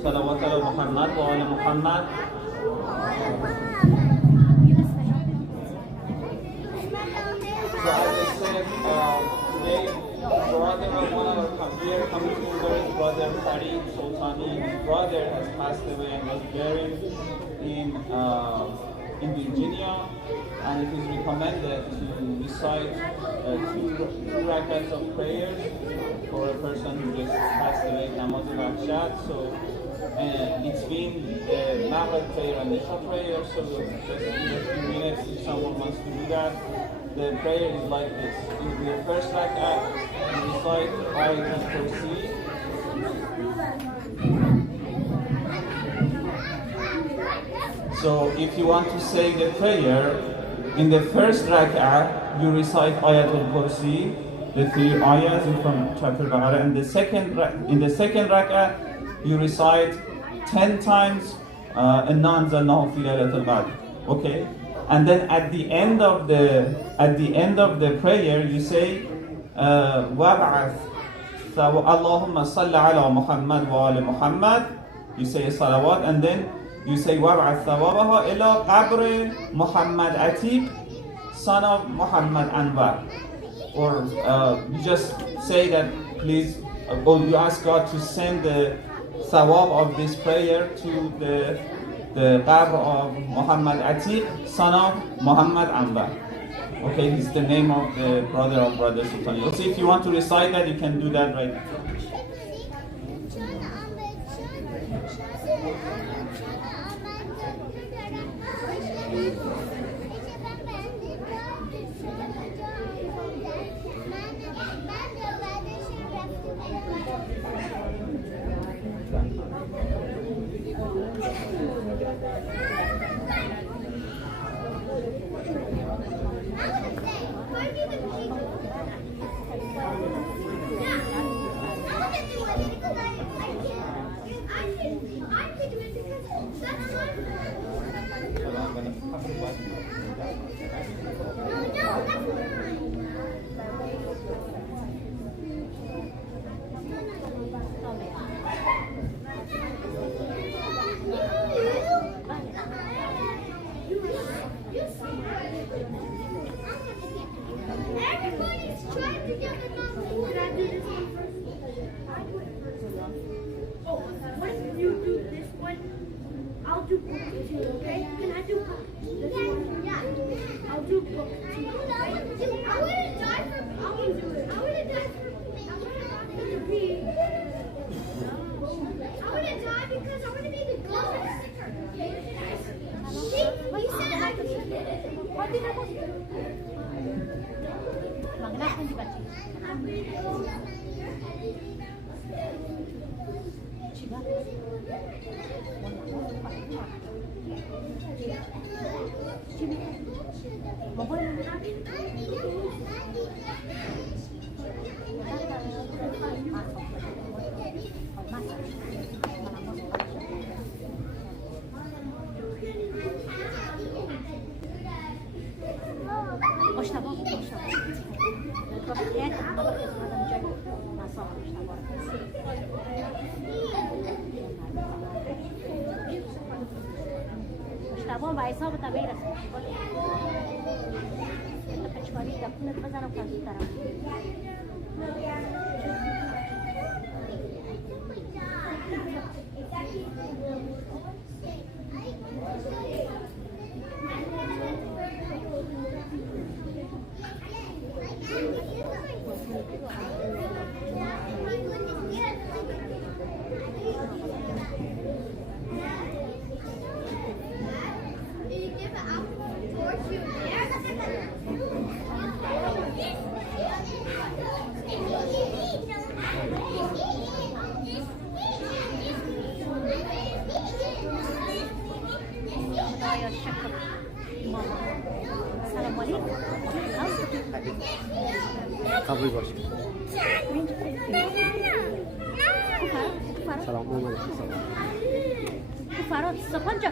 صلوات على محمد وآل محمد. So as I said, today, brother of one of our here coming to his brother Farid Sultani. His brother has passed away and was buried in Virginia, and it is recommended to recite two rakats of prayers for a person who just passed away, namaz al-Akshat. So it's been the Maghrib prayer and the Isha prayer, so just in a few minutes if someone wants to do that. The prayer is like this. In the first rak'ah, you recite Ayatul Kursi. So if you want to say the prayer, in the first rak'ah, you recite Ayatul Kursi, the 3 ayahs from chapter Baqarah, and in the second rak'ah, you recite 10 times Inna anzalnahu fi laylatil qadr. Okay? And then at the end of the prayer, you say Wab'ath Allahumma salli ala Muhammad wa ala Muhammad. You say salawat, and then you say Wab'ath thawabaha ila qabr Muhammad Atiq, son of Muhammad Anwar. Or you just say that please, or you ask God to send the thawab of this prayer to the qabr of Muhammad Atiq, son of Muhammad Anwar. Okay, this is the name of the brother of Brother Sultan. So if you want to recite that, you can do that right now. مشتبه با حساب تا میرسه تا پچکاری دکونت بزنم که زودترم سلام علیکم قبول باشید سلام علیکم فراد سپنجا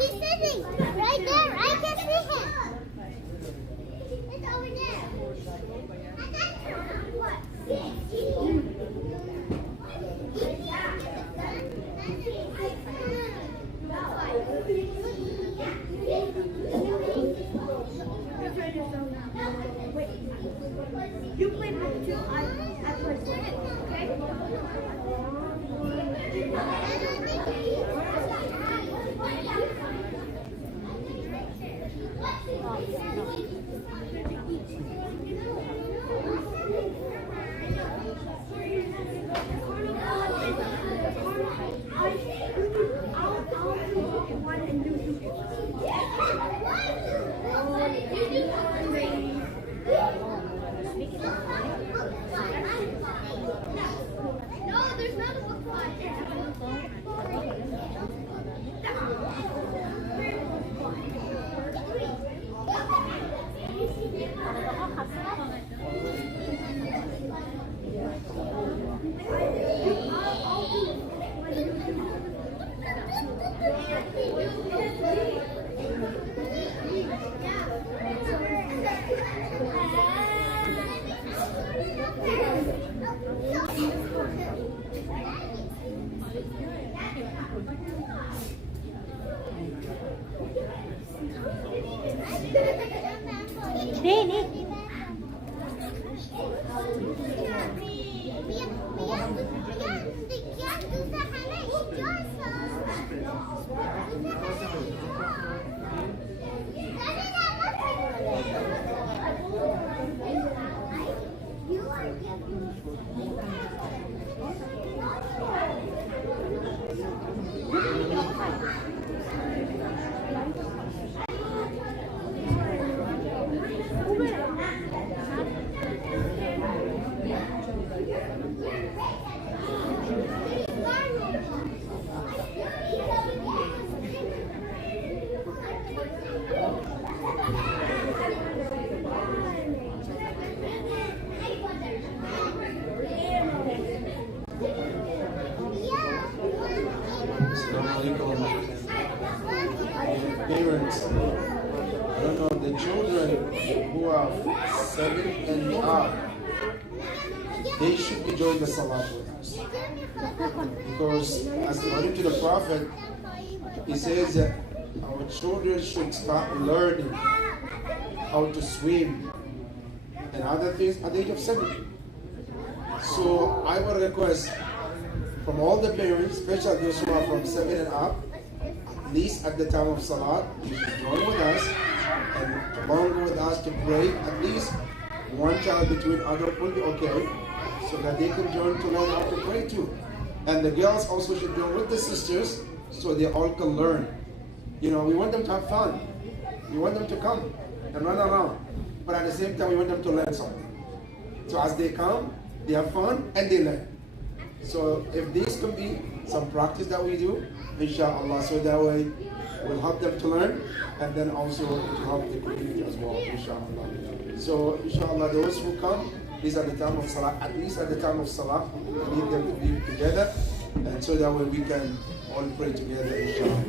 He's sitting right there. I can see him. It's over there. And that's what? You played with two. I played with it. No, there's not a book Dini. I don't know, the children who are 7 and up, they should be joining the salah with us. Because according to the Prophet, he says that our children should start learning how to swim and other things at the age of 7. So I would request from all the parents, especially those who are from 7 and up, at least at the time of Salat, you should join with us and along with us to pray. At least one child between adults will be okay, so that they can join to learn how to pray too. And the girls also should join with the sisters so they all can learn. You know, we want them to have fun. We want them to come and run around. But at the same time, we want them to learn something. So as they come, they have fun and they learn. So if this can be some practice that we do, inshallah, so that way we'll help them to learn and then also to help the community as well, inshallah. So inshallah, those who come, these are the time of Salah, at least at the time of Salah, we need them to be together, and so that way we can all pray together, inshallah.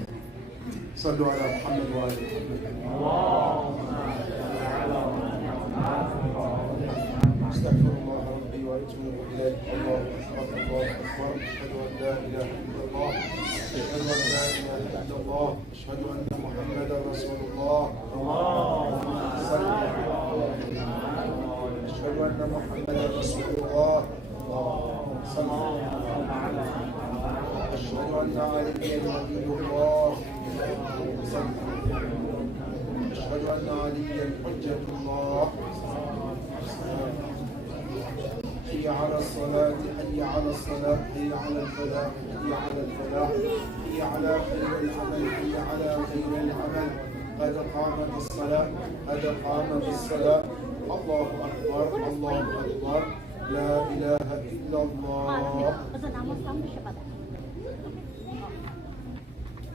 Sallu ala Muhammad wa ala Astaghfirullah Rabbi wa atubu ilayh. Allahu Akbar, Allahu Akbar. Ashhadu an la ilaha illallah. Ashhadu an la ilaha illallah. Ashhadu anna Muhammadan Rasulullah. أشهد أن محمدا رسول الله. أشهد أن عليا نبي الله. أشهد أن عليا حجة الله. حي على الصلاة، حي على الصلاة، حي على الفلاح، حي على الفلاح، حي على خير العمل، حي على خير العمل. قد قامت الصلاة، قد قامت الصلاة. الله أكبر، الله أكبر، لا إله إلا الله.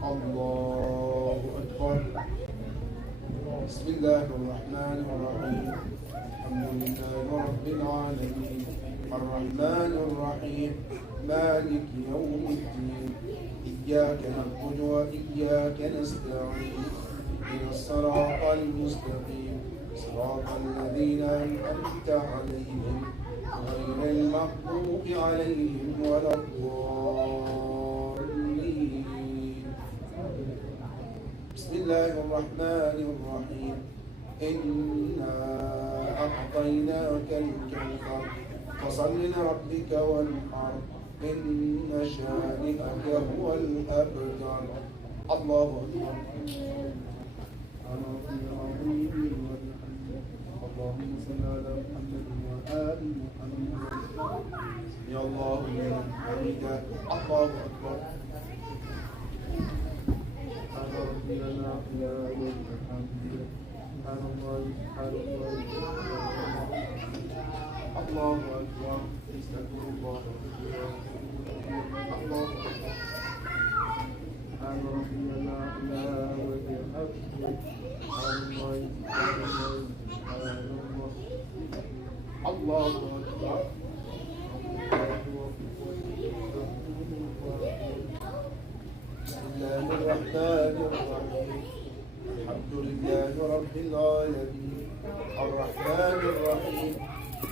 الله أكبر. بسم الله الرحمن الرحيم. الحمد لله رب العالمين، الرحمن الرحيم، مالك يوم الدين. إياك نعبد وإياك نستعين، اهدنا الصراط المستقيم، صراط الذين أنعمت عليهم غير المغضوب عليهم ولا الضالين. بسم الله الرحمن الرحيم. إنا أعطيناك الكوثر فصل لربك وانحر إن شانئك هو الأبتر. الله أكبر. اللهم صل على محمد وآل محمد. سمع الله لمن حمده. الله أكبر. سبحان ربي الأعلى وبحمده. سبحان الله، سبحان الله. الله أكبر. استغفر الله. الله أكبر. سبحان ربي الأعلى وبحمده. سبحان الله، سبحان الله. الله أكبر. بسم الله الرحمن الرحيم. الحمد لله رب العالمين، الرحمن الرحيم،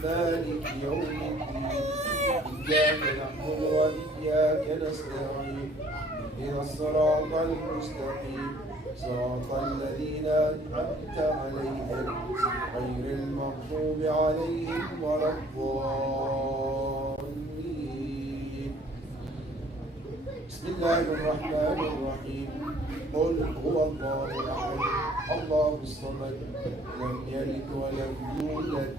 مالك يوم الدين. إياك نعبد وإياك نستعين، اهدنا الصراط المستقيم، صراط الذين أنعمت عليهم غير المغضوب عليهم ولا الضالين. بسم الله الرحمن الرحيم. قل هو الله أحد، الله الصمد، لم يلد ولم يولد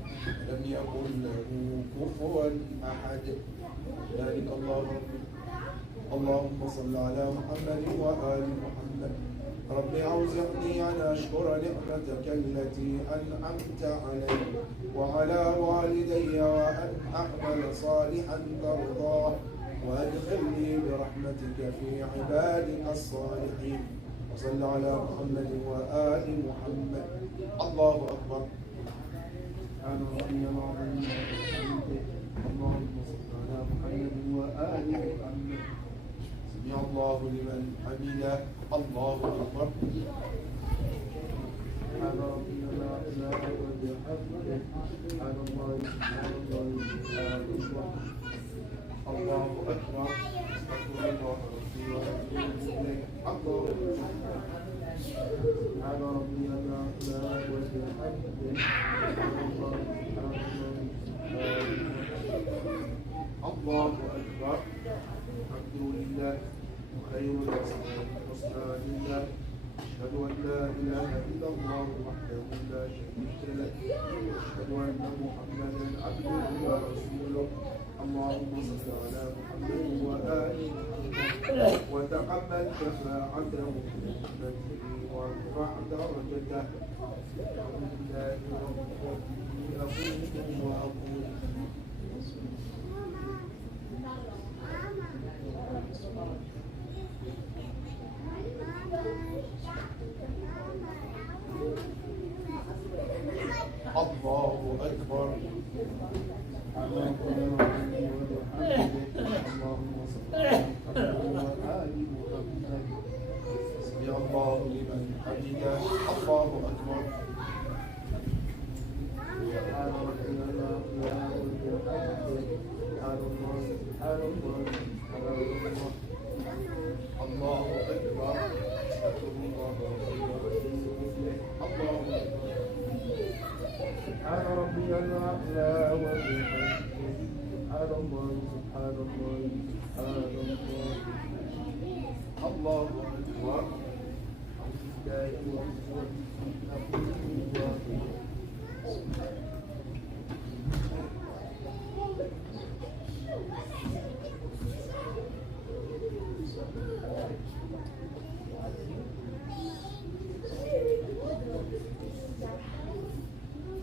ولم يكن له كفوا أحد. ذلك الله ربي. اللهم صل على محمد وآل محمد. رب أوزعني أن أشكر نعمتك التي أنعمت علي وعلى والدي وأن أعمل صالحا ترضاه وأدخلني برحمتك في عبادك الصالحين. وصل على محمد وآل محمد. الله أكبر. سبحان ربي العظيم وبحمده. اللهم صل على محمد وآل محمد. سمع الله لمن حمده. الله أكبر. وبحمده سبحان الله سبحان الله سبحان الله الله أكبر أستغفر الله ربي وأتوب إليه الله سبحان ربي الأعلى وبحمده الله أكبر الحمد لله وخير الأسماء الحسنى لله أشهد أن لا إله إلا الله وحده لا شريك له أشهد أن محمدا عبده ورسوله اللهم صل على محمد وآل محمد وتقبل شفاعته وارفع درجته الحمد لله رب العالمين وأقول الله أكبر اللهم صل على محمد وآل محمد سمع الله لمن حمده الله أكبر سبحان ربنا الأعلى وبحمده سبحان الله سبحان الله سبحان الله الله أكبر أستغفر الله وأتوب إليه الله أكبر سبحان ربي الأعلى وبحمده سبحان الله سبحان الله سبحان الله الله أكبر الحمد لله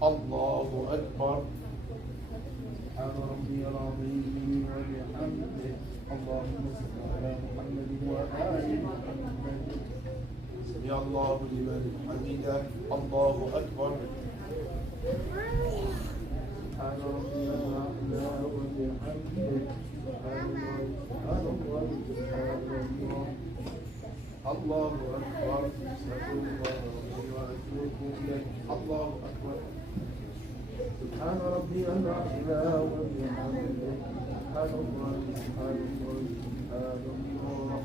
الله أكبر سبحان ربي العظيم وبحمده اللهم صل على محمد وآل محمد سمع الله لمن حمده الله أكبر سبحان ربي الأعلى وبحمده سبحان الله سبحان الله سبحان الله الله أكبر أستغفر الله وأتوب إليه الله أكبر سبحان ربي الأعلى وبحمده سبحان الله سبحان الله سبحان الله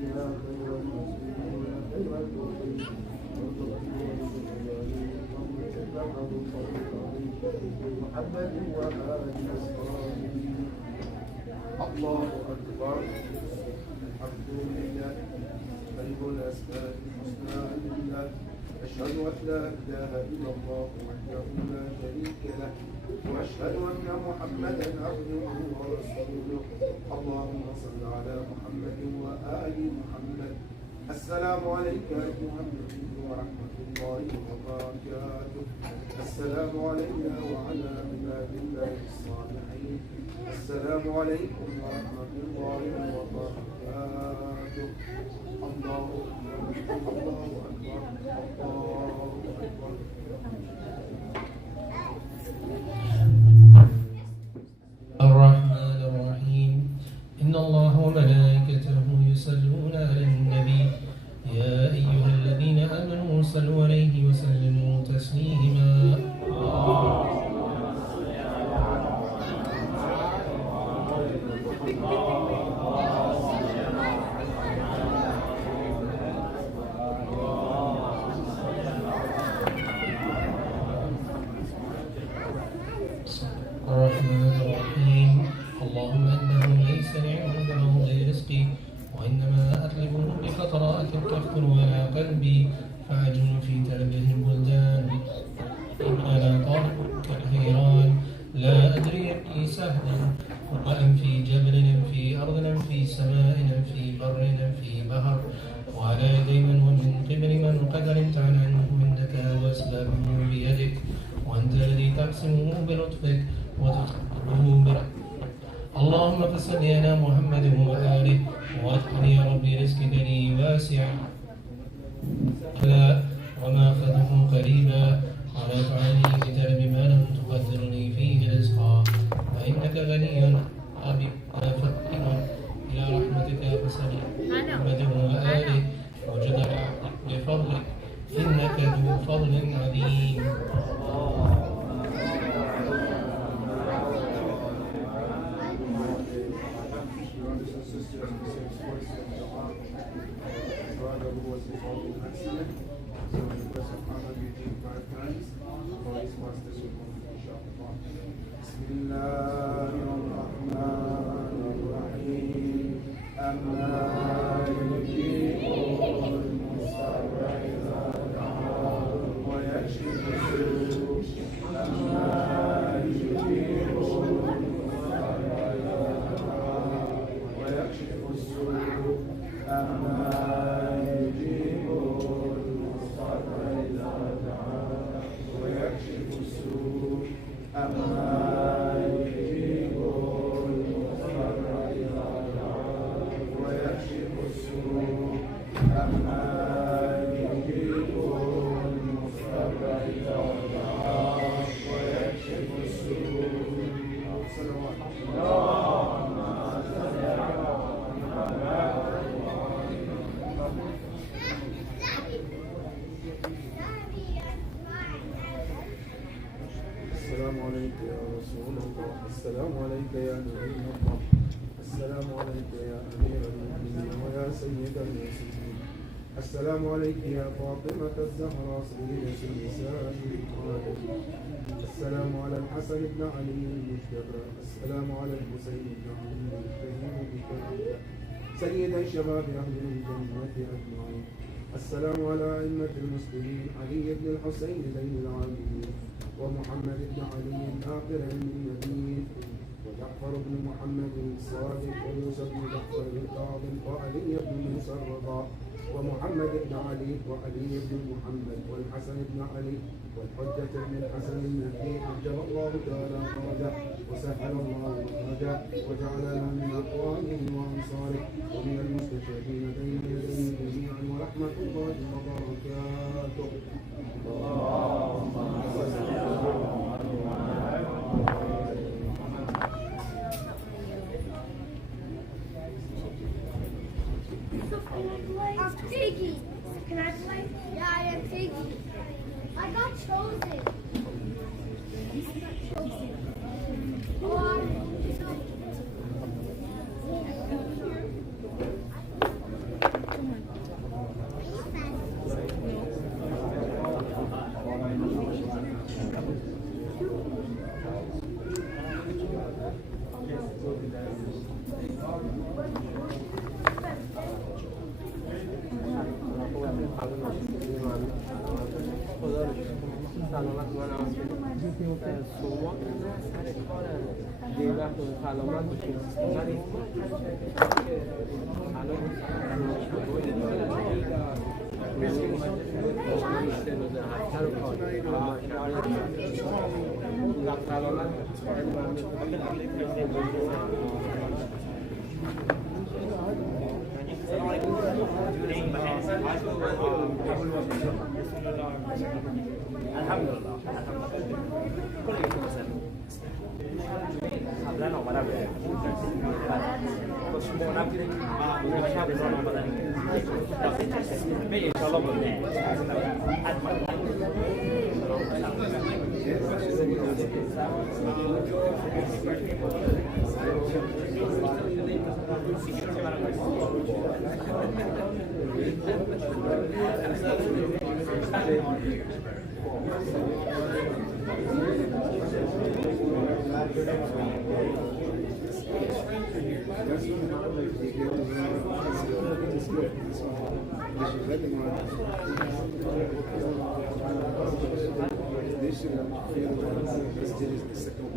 يا خير المسلمين ويا خير المسلمين محمد وآله الصالحين الله أكبر الحمد لله خير الأسماء الحسنى لله أشهد أن لا إله إلا الله وحده لا شريك له وأشهد أن محمدا عبده ورسوله اللهم صل على محمد وآل محمد السلام عليك أيها النبي ورحمة الله وبركاته السلام علينا وعلى عباد الله الصالحين السلام عليكم ورحمة الله وبركاته الله أكبر الله أكبر الله أكبر الرحمن الرحيم إن الله وملائكته يصلون على النبي يا أيها الذين آمنوا صلوا عليه وسلموا تسليما الرحمن الرحيم اللهم إنه ليس لعند موضع رزقي وإنما أطلبه بقطرات تخطر على قلبي فأجن في تربه البلدان إن أنا طالب كالحيران لا أدري أني سهل وأم في جبل أم في أرض أم في سماء أم في بر أم في بحر وعلى يدي من ومن قبل من قد علمت عنه عندك وأسبابه بيدك وأنت الذي تقسمه بلطفك وتقبله برحمتك اللهم فصل على محمد وآله وادخل يا ربي رزقك لي واسعا وما أخذه قريبا ولا تعني بترب ما لم تقدرني فيه رزقا فإنك غني أبي فقير إلى رحمتك فصل محمد وآله وجد بفضلك إنك ذو فضل عظيم was involved in an accident. So in the course of Allah, we do 5 times for his master Sultan, inshallah. Bismillahirrahmanirrahim. Amma yujibu al-mustarra idha da'a wa yakshifu as-su'. Amma yujibu al-mustarra idha da'a wa yakshifu as-su'. Amma yujibu al-mustarra idha da'a wa yakshifu as-su'. Amma السلام عليك يا رسول الله. السلام عليك يا نبي الله. السلام عليك يا أمير المؤمنين ويا سيد المرسلين. السلام عليك يا فاطمة الزهراء سيدة النساء العالمين. السلام على الحسن بن علي المجتبى. السلام على الحسين بن علي المجتهد بك سيدا شباب أهل الجنة أجمعين. السلام على أئمة المسلمين علي بن الحسين زين العابدين ومحمد بن علي آخر النبيين وجعفر بن محمد الصادق ويوسف بن جعفر الكاظم وعلي بن موسى الرضا ومحمد بن علي وعلي بن محمد والحسن بن علي والحجة بن الحسن المهدي عجل الله تعالى فرجه وسهل الله مخرجه وجعلنا من أقوامه وأنصاره ومن المستشهدين بين يديه جميعا ورحمة الله وبركاته. اللهم صل I'm Piggy. Can I play? Yeah, I am Piggy. I got chosen. سلامت من شما سر کار دیوقت و سلامت باشید. الحمد لله كل يوم مسلم قبلا وبعد كل شيء نافذ ما شاء الله بدنا إن شاء الله This is the second